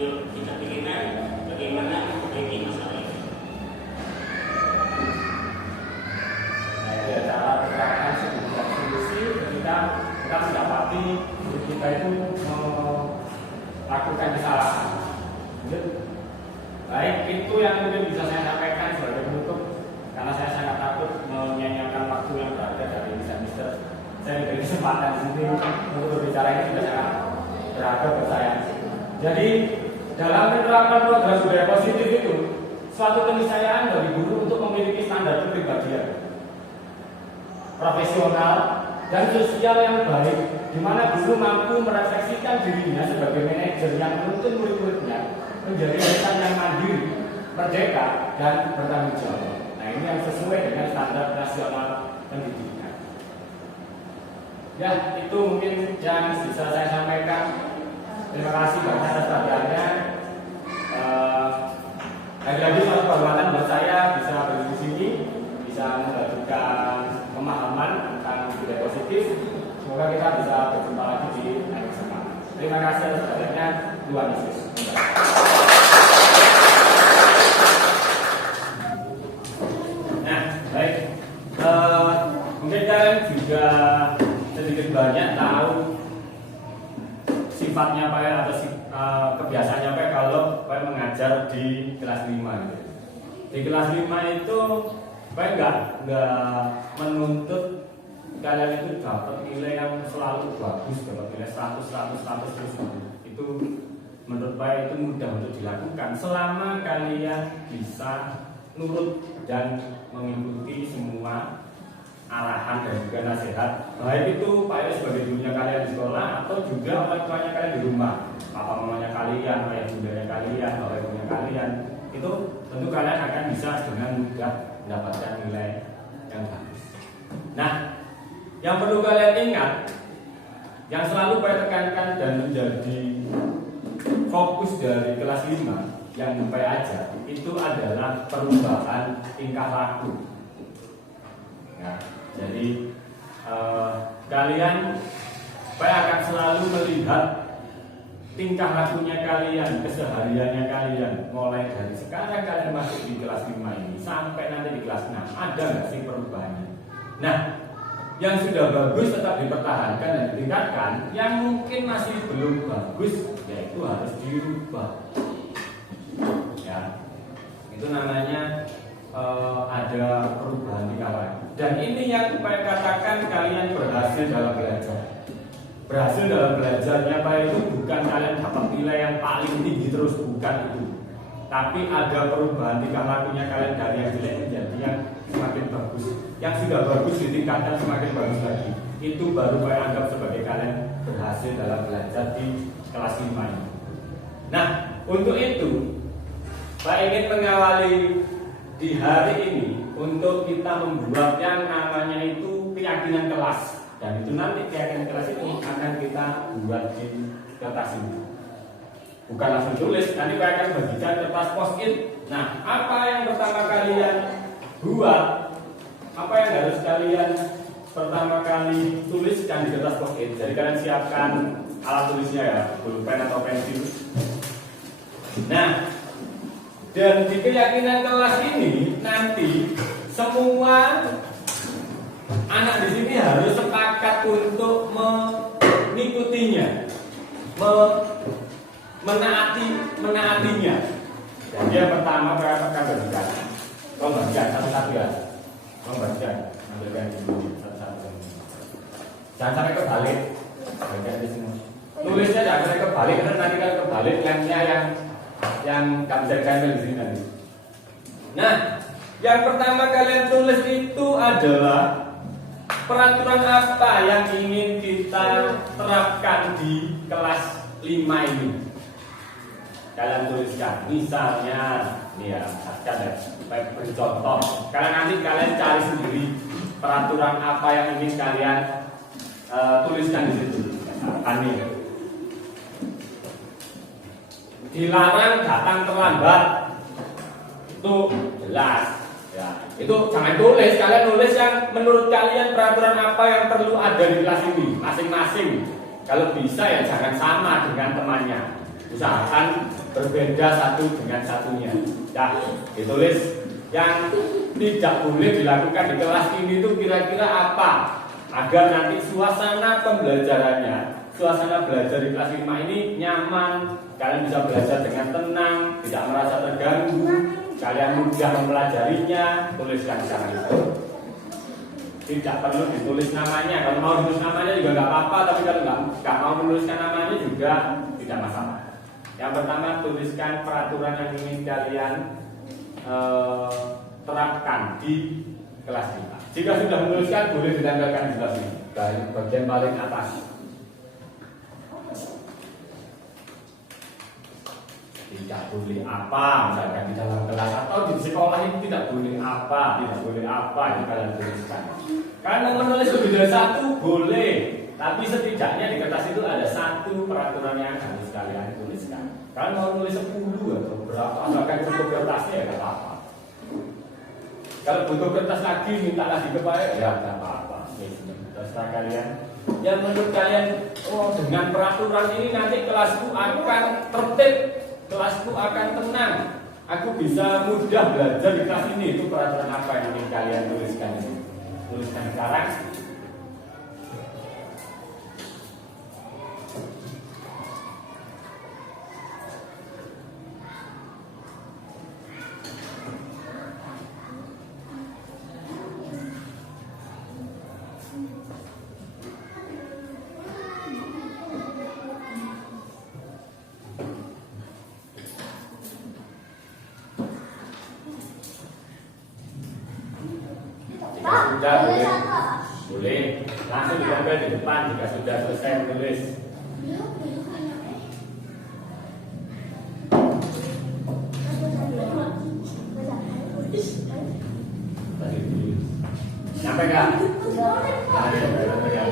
Yuk kita pikirkan bagaimana memperbaiki masalah ini. Nah, itu ya cara menerapkan sebuah solusi ketika kita mendapati kita itu melakukan kesalahan. Lanjut. Baik, itu yang mungkin bisa saya sampaikan sebagai penutup, karena saya sangat takut menyanyiakan waktu yang berharga dari Mister. Saya diberi kesempatan di sini untuk berbicara, ini sudah sangat berharga buat saya. Jadi dalam menerapkan program budaya positif itu suatu keniscayaan bagi guru untuk memiliki standar kepribadian profesional dan sosial yang baik, di mana guru mampu merefleksikan dirinya sebagai manajer yang menuntun murid-muridnya menjadi insan yang mandiri, merdeka, dan bertanggung jawab. Nah, ini yang sesuai dengan standar nasional pendidikan. Ya, itu mungkin yang bisa saya sampaikan. Terima kasih banyak atas perhatiannya. Lagi-lagi suatu kehormatan buat saya bisa berdiri di sini, bisa membagikan pemahaman tentang budaya positif. Semoga kita bisa berjumpa lagi di lain kesempatan. Terima kasih atas perhatiannya. Tuhan Yesus. Nah, baik. Mungkin kalian juga sedikit banyak tahu sifatnya Pak atau kebiasaannya Pak kalau Pak mengajar di kelas 5 gitu. Di kelas 5 itu Pak enggak menuntut kalian itu dapat nilai yang selalu bagus, dapat nilai 100 terus. Itu menurut Pak itu mudah untuk dilakukan selama kalian bisa nurut dan mengikuti semua arahan dan juga nasihat, baik itu Pak Yos sebagai gurunya kalian di sekolah atau juga orang tuanya kalian di rumah, papa mamanya kalian, ayah bundanya kalian, bapak ibunya kalian, itu tentu kalian akan bisa dengan mudah mendapatkan nilai yang bagus. Nah, yang perlu kalian ingat, yang selalu saya tekankan dan menjadi fokus dari kelas 5 yang Pai ajar itu adalah perubahan tingkah laku. Ya, jadi kalian Pai akan selalu melihat tingkah lakunya kalian, kesehariannya kalian, mulai dari sekarang kalian masuk di kelas 5 ini sampai nanti di kelas 6, ada nggak sih perubahannya? Nah, yang sudah bagus tetap dipertahankan dan ditingkatkan, yang mungkin masih belum bagus yaitu harus dirubah. Ya, itu namanya ada perubahan tingkah laku. Dan ini yang saya katakan kalian berhasil dalam belajar. Berhasil dalam belajarnya Pak itu bukan kalian dapat nilai yang paling tinggi terus, bukan itu. Tapi ada perubahan tingkah lakunya kalian dari yang jelek menjadi yang semakin bagus. Yang sudah bagus ditingkatkan semakin bagus lagi. Itu baru saya anggap sebagai kalian berhasil dalam belajar di kelas 5 ini. Nah, untuk itu Pak ingin mengawali di hari ini untuk kita membuat yang namanya itu keyakinan kelas. Dan itu nanti keyakinan kelas ini akan kita buat di kertas ini. Bukan langsung tulis, nanti saya akan bagikan kertas post-it. Nah, apa yang pertama kalian buat? Apa yang harus kalian pertama kali tuliskan di kertas post-it? Jadi kalian siapkan alat tulisnya ya, pulpen atau pensil. Nah, dan di keyakinan kelas ini nanti semua anak di sini harus sepakat untuk mengikutinya, menaatinya. Jadi yang pertama saya akan bagikan satu-satu ya, ambilkan dulu satu-satu. Jangan sampai kebalik, bagian di sini. Tulisnya jangan sampai kebalik, karena nanti kalau kebalik lemnya yang nggak bisa ditempel di sini nanti. Nah, yang pertama kalian tulis itu adalah peraturan apa yang ingin kita terapkan di kelas 5 ini. Kalian tuliskan, misalnya ini ya, saya beri contoh. Kalian nanti kalian cari sendiri peraturan apa yang ingin kalian tuliskan di situ. Ini dilarang datang terlambat, itu jelas. Ya, itu jangan tulis, kalian nulis yang menurut kalian peraturan apa yang perlu ada di kelas ini masing-masing. Kalau bisa ya jangan sama dengan temannya, usahakan berbeda satu dengan satunya. Ya, ditulis yang tidak boleh dilakukan di kelas ini itu kira-kira apa, agar nanti suasana pembelajarannya, suasana belajar di kelas 5 ini nyaman, kalian bisa belajar dengan tenang, tidak merasa terganggu, kalian mudah mempelajarinya. Tuliskan di sana itu. Tidak perlu ditulis namanya. Kalau mau ditulis namanya juga nggak apa-apa, tapi kalau nggak mau menuliskan namanya juga tidak masalah. Yang pertama, tuliskan peraturan yang ingin kalian terapkan di kelas 5. Jika sudah menuliskan, boleh ditempelkan di kelas ini, bagian paling atas. Tidak boleh apa, misalkan di dalam kelas atau di sekolah ini tidak boleh apa, itu kalian tuliskan. Kalian mau menulis lebih dari satu boleh, tapi setidaknya di kertas itu ada satu peraturan yang harus kalian tuliskan. Kalian mau tulis 10 atau berapa, bahkan cukup kertasnya ya tidak apa-apa. Kalau butuh kertas lagi, minta lagi ke Pak, ya tidak apa-apa. Terserah kalian. Yang menurut kalian, oh dengan peraturan ini nanti kelasku akan tertib, kelasku akan tenang, aku bisa mudah belajar di kelas ini. Itu peraturan apa yang ingin kalian tuliskan ini? Tuliskan sekarang. Sudah boleh langsung ditempel di depan jika sudah selesai menulis. Tadi tulis. Nyampe nggak? Nah, nyampe nggak?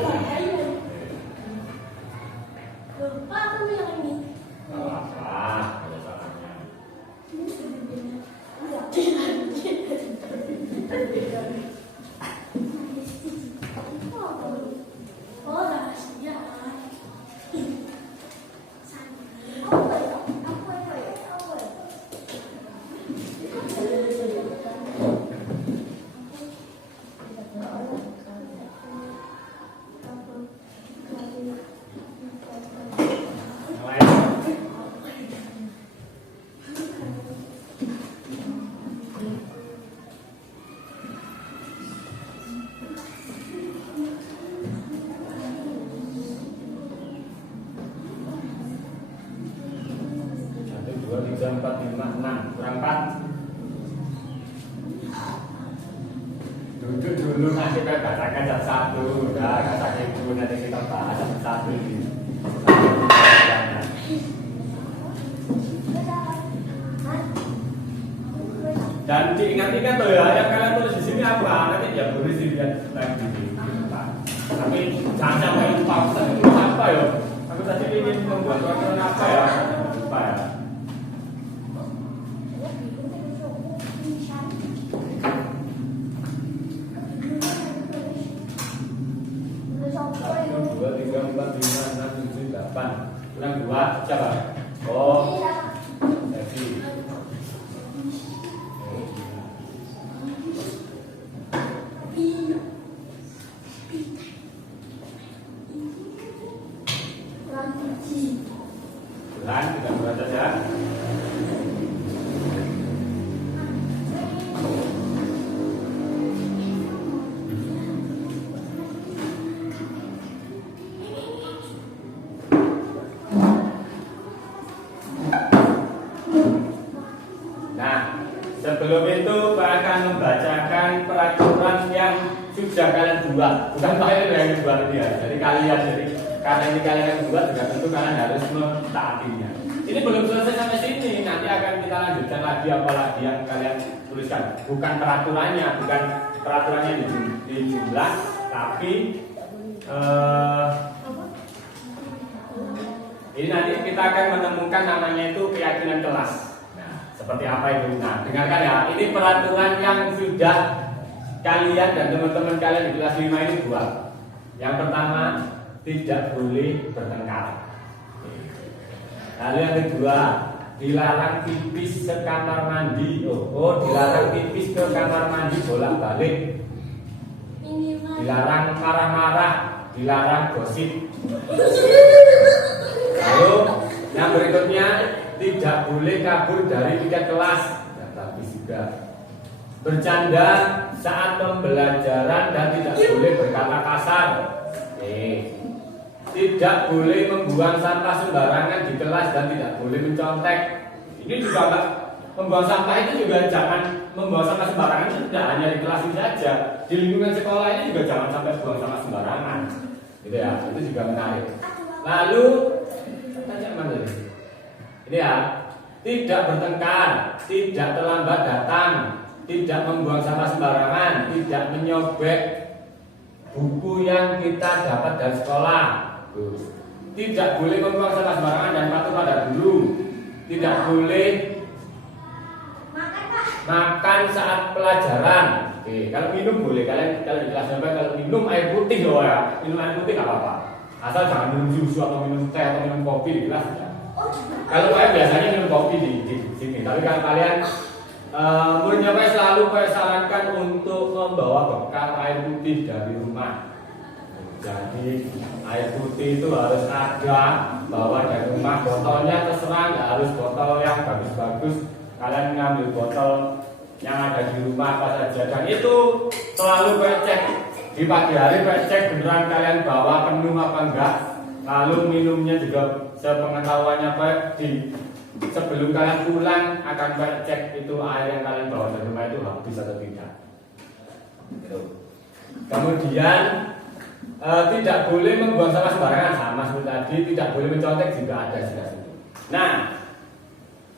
Lupa aku yang ini. Nggak apa-apa, ada salahnya. Oh, rahasia. Yang lain? Satu, dua, tiga, empat, lima, enam, kurang 4. Duduk dulu nanti kita bacakan satu, udah kata itu nanti kita bahas satu ini. Dan diingat-ingat loh ya, yang kalian tulis di sini apa? Nanti ya boleh sih lihat lagi di depan. Tapi jangan sampai lupa. Aku tadi lupa apa ya? Aku tadi ingin membuat peraturan apa ya? Lupa ya. Satu, dua, tiga, empat, lima, enam, tujuh, delapan. Kurang 2, siapa? Oh, Devi. Bulan, kita buat saja. Nah, sebelum itu Pak akan membacakan peraturan yang sudah kalian buat. Bukan Pak yang buat ini ya. Jadi kalian, karena ini kalian yang buat, juga tentu kalian harus mentaatinya. Ini belum selesai sampai sini. Nanti akan kita lanjutkan lagi apalagi yang kalian tuliskan. Bukan peraturannya, bukan peraturannya di jumlah, tapi ini nanti kita akan menemukan namanya itu keyakinan kelas. Seperti apa itu? Nah, dengarkan ya. Ini peraturan yang sudah kalian dan teman-teman kalian di kelas 5 ini buat. Yang pertama, tidak boleh bertengkar. Lalu yang kedua, dilarang pipis ke kamar mandi. Dilarang pipis ke kamar mandi bolak-balik. Dilarang marah-marah, dilarang gosip. Lalu yang berikutnya, tidak boleh kabur dari tiket kelas, tapi juga bercanda saat pembelajaran dan tidak boleh berkata kasar. Tidak boleh membuang sampah sembarangan di kelas dan tidak boleh mencontek. Ini juga enggak, membuang sampah itu juga jangan membuang sampah sembarangan itu tidak hanya di kelas ini saja, di lingkungan sekolah ini juga jangan sampai buang sampah sembarangan. Gitu ya, itu juga menarik. Lalu tanya mana ini? Ini ya, tidak bertengkar, tidak terlambat datang, tidak membuang sampah sembarangan, tidak menyobek buku yang kita dapat dari sekolah. Tidak boleh membuang sampah sembarangan dan patuh pada guru. Tidak boleh makan saat pelajaran. Oke, kalau minum boleh. Kalian kalau di kelas sampai kalau minum air putih loh ya, minum air putih nggak apa-apa. Asal jangan minum susu atau minum teh atau minum kopi di kelas. Kalau saya biasanya minum kopi di sini, tapi kalau kalian muridnya selalu saya sarankan untuk membawa bekal air putih dari rumah. Jadi air putih itu harus ada, bawa dari rumah. Botolnya terserah, nggak harus botol yang bagus-bagus. Kalian ngambil botol yang ada di rumah apa saja. Dan itu selalu saya cek di pagi hari, saya cek beneran kalian bawa penuh apa enggak. Lalu minumnya juga sepengetahuannya Pak, di sebelum kalian pulang akan Pak cek itu air yang kalian bawa dari rumah itu habis atau tidak. Gitu. Kemudian tidak boleh membuang sampah sembarangan, sama seperti tadi. Tidak boleh mencontek juga ada di situ. Nah,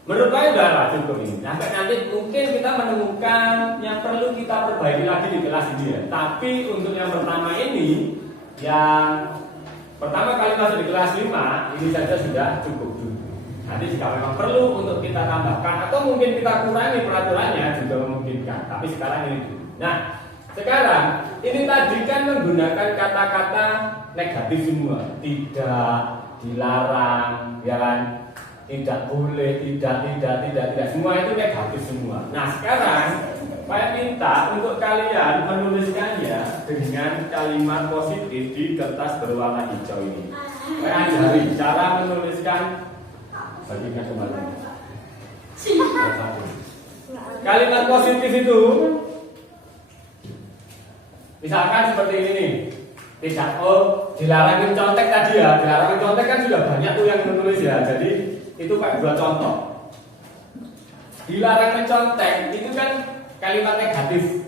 Menurut saya udahlah cukup ini. Sampai nanti mungkin kita menemukan yang perlu kita perbaiki lagi di kelas ini ya. Tapi untuk yang pertama ini, yang pertama kali masuk di kelas 5, ini saja sudah cukup dulu. Nanti jika memang perlu untuk kita tambahkan atau mungkin kita kurangi peraturannya juga memungkinkan. Tapi sekarang ini dulu. Nah, sekarang ini tadi kan menggunakan kata-kata negatif semua, tidak, dilarang, ya kan? Tidak boleh, tidak, semua itu negatif semua. Nah sekarang saya minta untuk kalian menuliskannya dengan kalimat positif di kertas berwarna hijau ini. Saya ajari cara menuliskan, bagikan kembali. Kalimat positif itu, misalkan seperti ini nih. Tidak, dilarang contek tadi ya. Dilarang contek kan sudah banyak tuh yang menulis ya. Jadi itu Pak buat contoh. Dilarang mencontek itu kan kalimat negatif.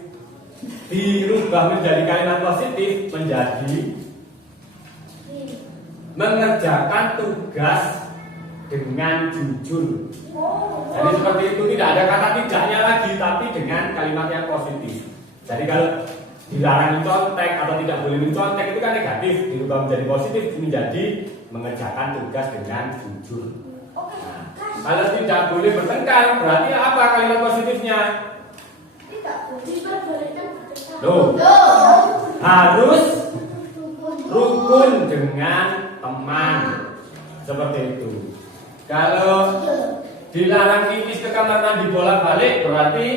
Dirubah menjadi kalimat positif menjadi mengerjakan tugas dengan jujur. Jadi seperti itu, tidak ada kata tidaknya lagi tapi dengan kalimat yang positif. Jadi kalau dilarang mencontek atau tidak boleh mencontek itu kan negatif, dirubah menjadi positif menjadi mengerjakan tugas dengan jujur. Kalau tidak boleh bertengkar, berarti apa kalimat positifnya? Tidak boleh bertengkar. Loh, harus rukun dengan teman. Seperti itu. Kalau dilarang pipis ke kamar mandi bolak-balik, berarti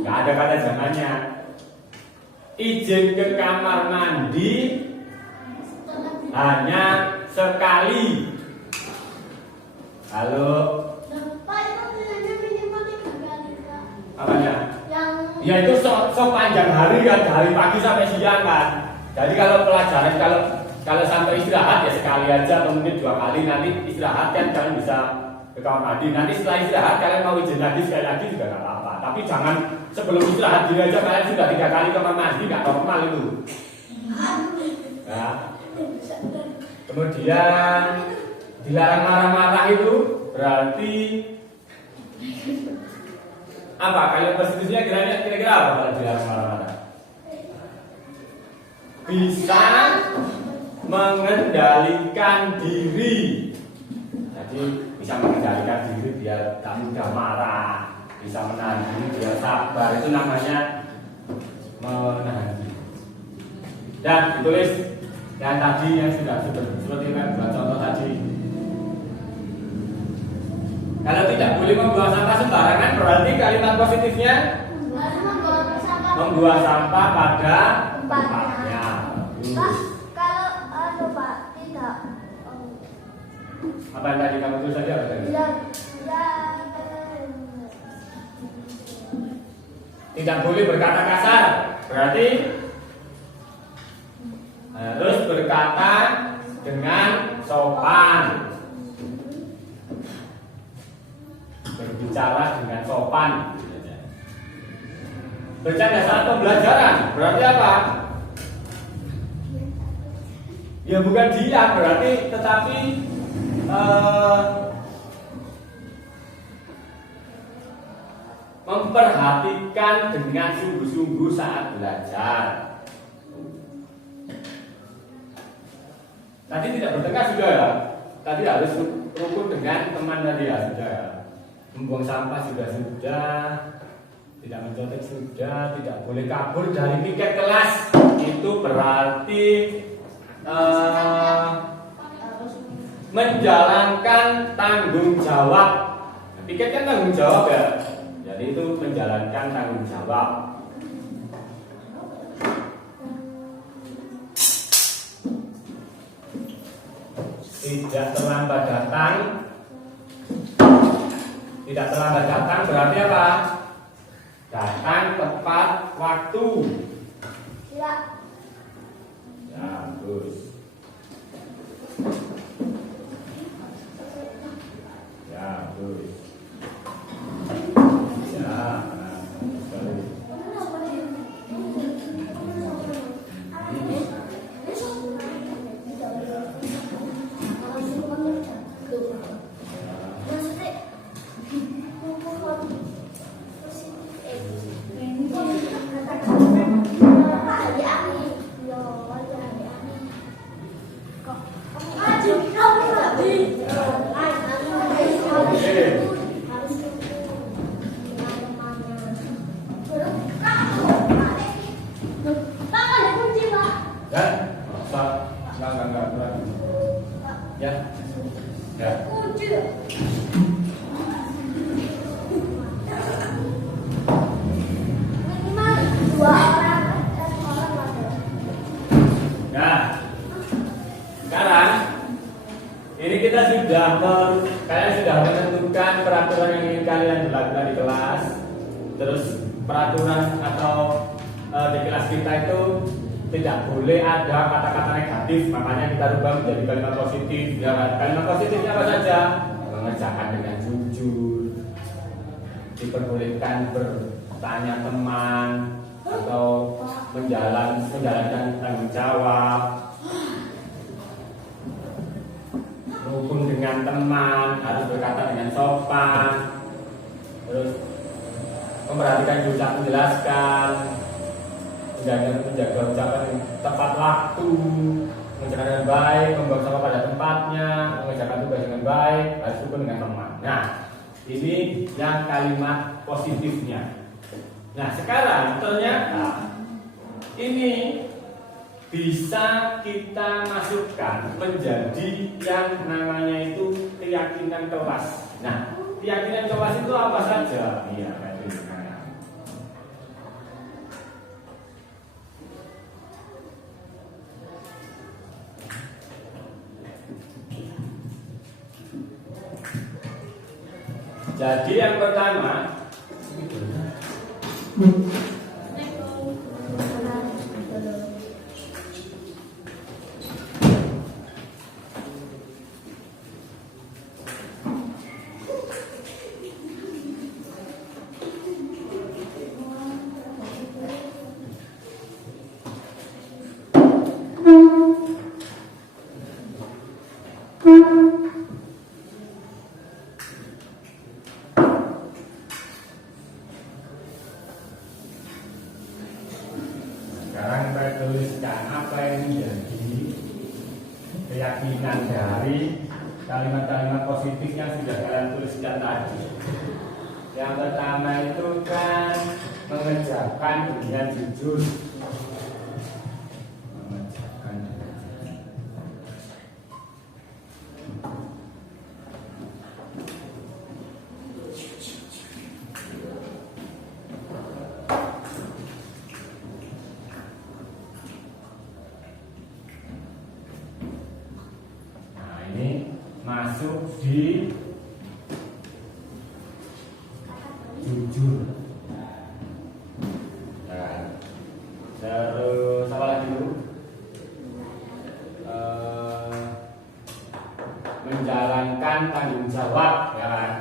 nggak ada kata zamannya. Izin ke kamar mandi hanya sekali. Halo. Apanya? Ya itu sepanjang hari kan, dari pagi sampai siang kan. Jadi kalau pelajaran kalau sampai istirahat ya sekali aja atau mungkin 2 kali, nanti istirahat kan kalian bisa ke kamar mandi. Nanti setelah istirahat kalian mau izin lagi sekali lagi juga nggak apa-apa. Tapi jangan sebelum istirahat gini aja kalian sudah 3 kali ke kamar mandi, nggak normal itu. Ya. Kemudian dilarang marah-marah itu berarti apa? Kalian positifnya kira-kira apa kalau dilarang marah-marah? Bisa mengendalikan diri. Jadi bisa mengendalikan diri biar tak mudah marah, bisa menahan diri biar sabar. Itu namanya menahan diri. Dan ditulis yang tadi yang sudah seperti kan buat contoh tadi. Kalau tidak boleh membuang sampah sembarangan, berarti kalimat positifnya membuang sampah pada tempatnya. Kalau Pak tidak apa yang tadi kamu tulis saja apa tadi? Tidak boleh berkata kasar, berarti harus berkata dengan sopan. Berbicara dengan sopan. Bercanda saat pembelajaran, berarti apa? Ya bukan diam, berarti tetapi memperhatikan dengan sungguh-sungguh saat belajar. Tadi tidak bertengkar sudah ya. Tadi harus rukun dengan teman tadi ya sudah ya. Membuang sampah sudah, tidak mencontek sudah, tidak boleh kabur dari piket kelas. Itu berarti menjalankan tanggung jawab. Piket kan tanggung jawab ya. Jadi itu menjalankan tanggung jawab. Tidak terlambat datang. Tidak terlambat datang berarti apa? Datang tepat waktu. Ya. Ya, bagus. Ya, bagus. Ya, bagus. Dan enggak. Ya. Ya. Nah, sekarang ini kita kalian sudah menentukan peraturan yang ingin kalian berlakukan di kelas. Terus peraturan atau di kelas kita itu tidak boleh ada kata-kata negatif, makanya kita rubah menjadi kalimat positif. Ya, kalimat positifnya apa saja? Mengerjakan dengan jujur, diperbolehkan bertanya teman atau menjalankan tanggung jawab, rukun dengan teman, harus berkata dengan sopan, terus memperhatikan ucap menjelaskan, menjaga ucapan yang tepat waktu, mengerjakan dengan baik, membuang sampah pada tempatnya, mengerjakan tugas dengan baik, harus rukun dengan teman. Nah, ini yang kalimat positifnya. Nah, sekarang ternyata ini bisa kita masukkan menjadi yang namanya itu keyakinan kelas. Nah, keyakinan kelas itu apa saja? Iya, kayak ini. Jadi yang pertama sekarang saya tuliskan apa yang menjadi keyakinan dari kalimat-kalimat positif yang sudah kalian tuliskan tadi. Yang pertama itu kan mengerjakan dengan jujur. Mengerjakan masuk di jujur. Nah, terus apa lagi dulu? Menjalankan tanggung jawab, ya kan?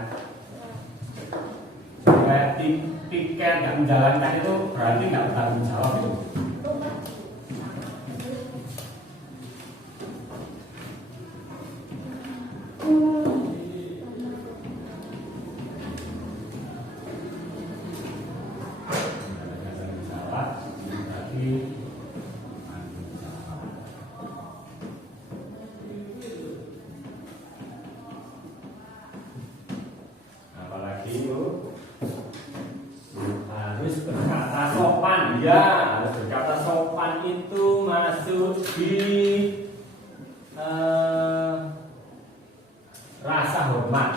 Tiket nggak menjalankan itu berarti nggak bertanggung jawab itu. Apalagi itu harus berkata sopan, ya harus berkata sopan itu masuk di rasa hormat.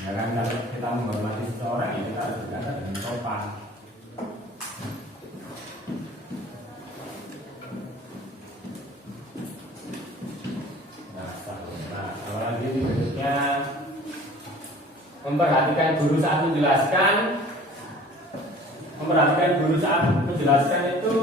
Ya kan, kalau kita menghormati seseorang ya kita harus berkata dengan sopan. Apalagi berikutnya memperhatikan guru saat menjelaskan. Memperhatikan guru saat menjelaskan itu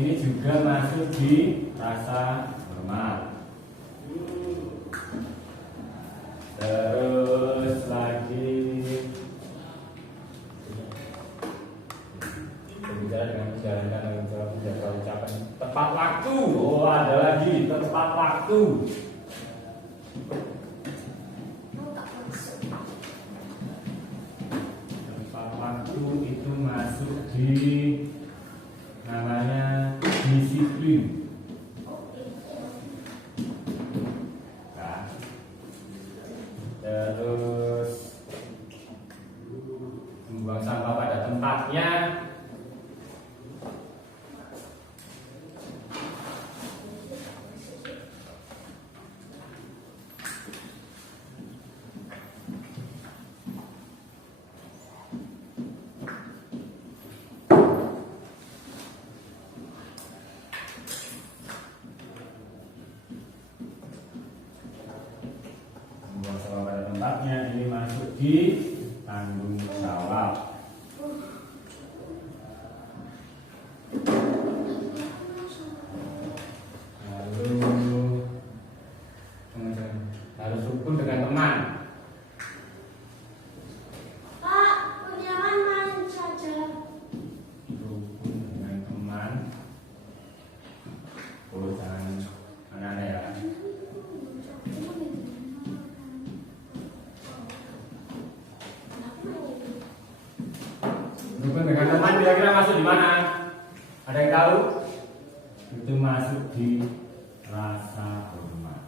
ini juga masuk di rasa hormat. Terus lagi menjalankan tanggung jawab menjaga ucapan tepat waktu. Oh, ada lagi tepat waktu. Tepat waktu itu masuk di namanya disiplin. Nah, terus membuang sampah pada tempatnya. Membuang sampah pada tempatnya ini masuk di tanggung jawab. Lalu harus rukun dengan teman. Pak, Kurniawan main saja. Rukun dengan teman. Oh, jangan aneh-aneh ya. Rukun dengan teman kira-kira masuk di mana? Ada yang tahu? Itu masuk di rasa hormat.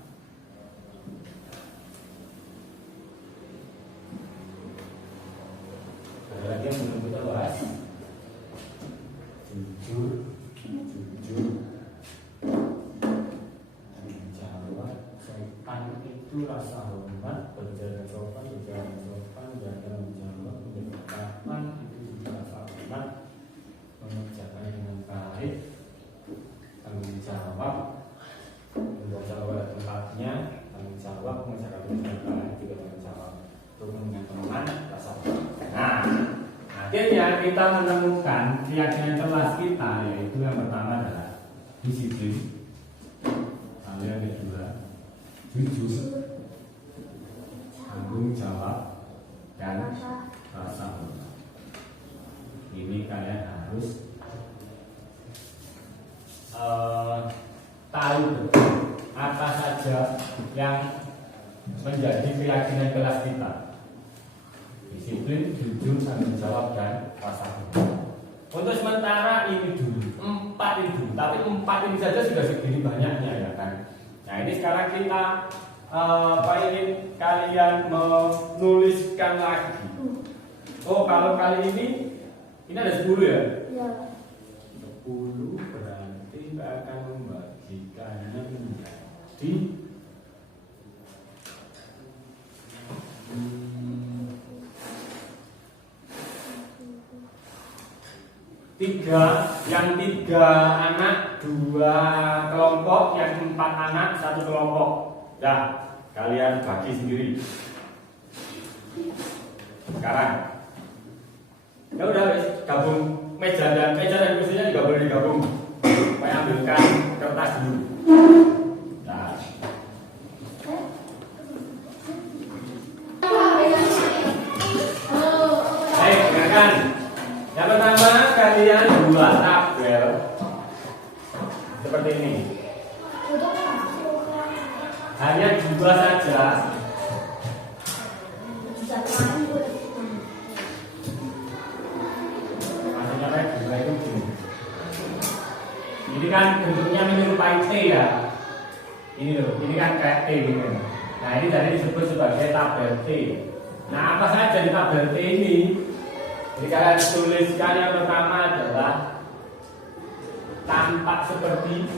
Ada lagi yang belum kita bahas? Jujur, jawab, sopan itu rasa hormat, berjalan sopan, jaga menjawab, menjawab itu juga rasa hormat, mengerjakan dengan baik, tanggung jawab, membuang sampah pada tempatnya, tanggung jawab, mengerjakan dengan baik, juga tanggung jawab, rukun dengan teman, rasa hormat. Nah, akhirnya kita menemukan keyakinan kelas kita, yaitu yang pertama adalah disiplin, lalu yang kedua jujur, tanggung jawab, dan rasa hormat. Ini kalian harus tahu betul apa saja yang menjadi keyakinan kelas kita. Disiplin, jujur, tanggung jawab, dan rasa hormat. Untuk sementara ini dulu, 4 ini dulu. Tapi 4 ini saja sudah segini banyaknya ya kan. Nah ini sekarang kita ingin kalian menuliskan lagi. Oh kalau kali ini ada 10 ya? Ya. 10 berarti kita akan membagikannya menjadi 3, yang 3 anak 2 kelompok, yang 4 anak 1 kelompok. Ya, kalian bagi sendiri. Sekarang, ya udah gabung meja dan kursinya juga boleh digabung. Saya ambilkan kertas dulu. Nah. Baik, dengarkan. Yang pertama kalian buat tabel seperti ini. Hanya 2 saja. Maksudnya kayak 2 itu gini. Ini kan bentuknya menyerupai T ya. Ini loh, ini kan kayak T gitu. Nah ini tadi disebut sebagai tabel T. Nah apa saja di tabel T ini? Jadi kalian tuliskan yang pertama adalah tampak seperti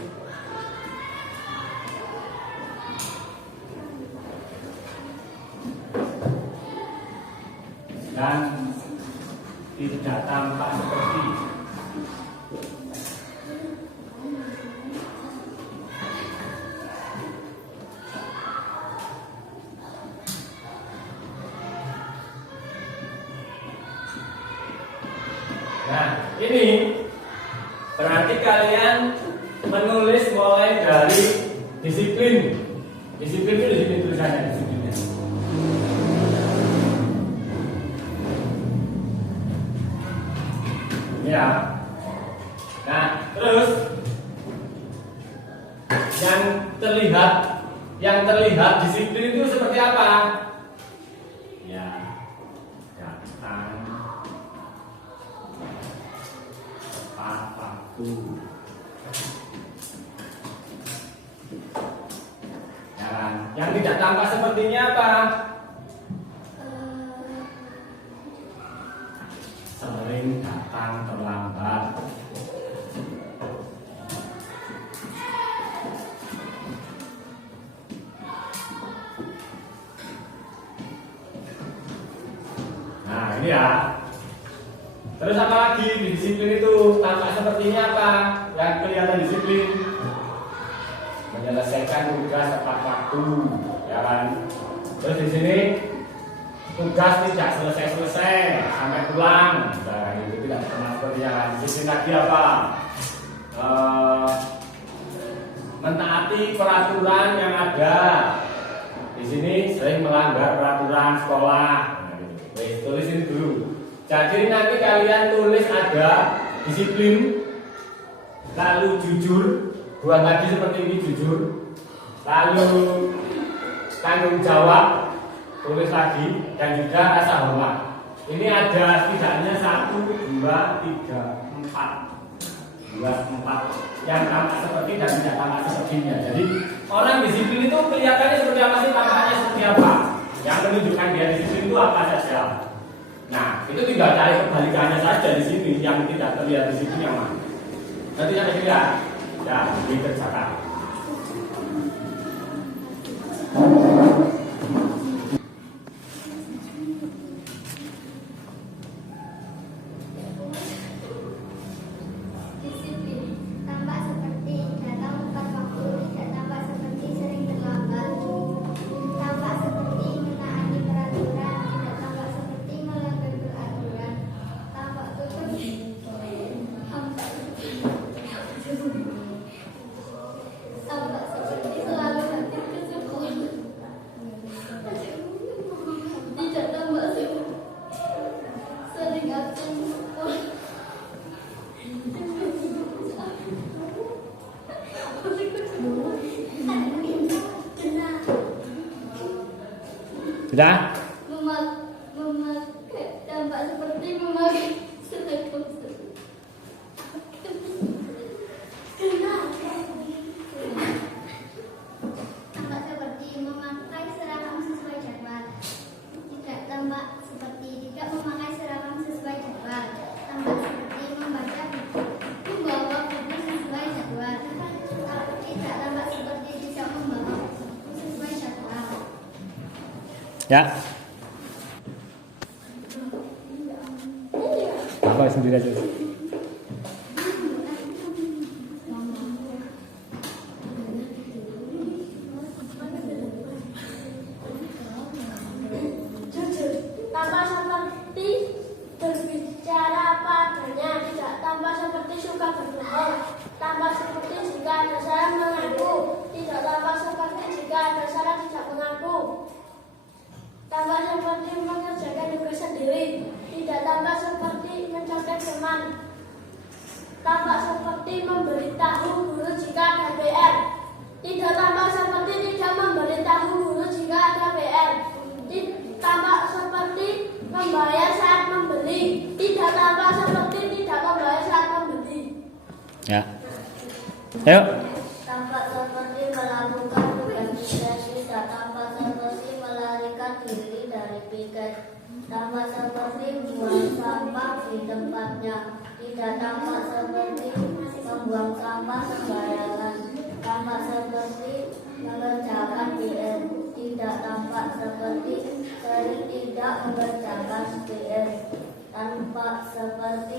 dan tidak tampak seperti. Nah, ini berarti kalian menulis mulai dari disiplin. Disiplin itu di sini tulisannya disiplinnya. Ya. yang terlihat disiplin itu seperti apa? Ya, datang tepat waktu. Ya kan? Yang tidak tampak sepertinya apa? Sering datang terlambat. Nah ini ya. Terus apa lagi di disiplin itu tampak sepertinya apa? Yang kelihatan disiplin menyelesaikan tugas tepat waktu, ya kan? Terus di sini tugas tidak selesai sampai pulang. Nah, itu tidak sama seperti yang disiplin tadi apa? Mentaati peraturan yang ada. Di sini sering melanggar peraturan sekolah. Nah, gitu. Tulis ini dulu. Jadi nanti kalian tulis ada disiplin, lalu jujur, buat lagi seperti ini jujur, lalu tanggung jawab, tulis lagi, dan juga rasa hormat. Ini ada setidaknya 1, 2, 3, 4 yang tampak seperti dan tidak tampak sepertinya. Jadi orang disiplin itu kelihatannya seperti apa sih, tampaknya seperti apa? Yang menunjukkan dia disiplin itu apa saja? Nah, itu tinggal cari kebalikannya saja di sini, yang tidak terlihat di sini yang mana. Nanti sampai sini ya, dikerjakan. Sudah? Memakai tampak seperti memakai seragam. Tampak seperti memakai seragam sesuai jadwal. Tidak tampak seperti tidak memakai seragam sesuai jadwal. Tampak seperti membaca buku, membawa buku sesuai jadwal. Tidak tampak seperti tidak membawa buku sesuai jadwal. Ya. Apa sendiri aja? Tampak seperti berbicara padanya, tidak tampak seperti suka berbohong. Tampak seperti jika ada salah mengaku, tidak tampak seperti jika ada salah tidak mengaku. Tampak seperti mengerjakan tugas sendiri, tidak tampak seperti mencontek teman. Tampak seperti memberitahu guru jika ada PR, tidak tampak seperti tidak memberitahu guru jika ada PR. Tampak seperti membayar saat membeli, tidak tampak seperti tidak membayar saat membeli. Ya. Ayo. Tampak seperti melakukan tugas piket, tidak tampak seperti melarikan diri dari piket. Tampak seperti buang sampah di tempatnya, tidak tampak seperti membuang sampah sembarangan. Tampak seperti mengerjakan PR, tidak tampak seperti sering tidak mengerjakan PR. Tampak seperti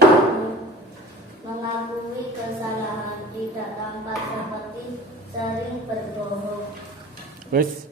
mengakui kesalahan, tidak tampak seperti sering berbohong. Terus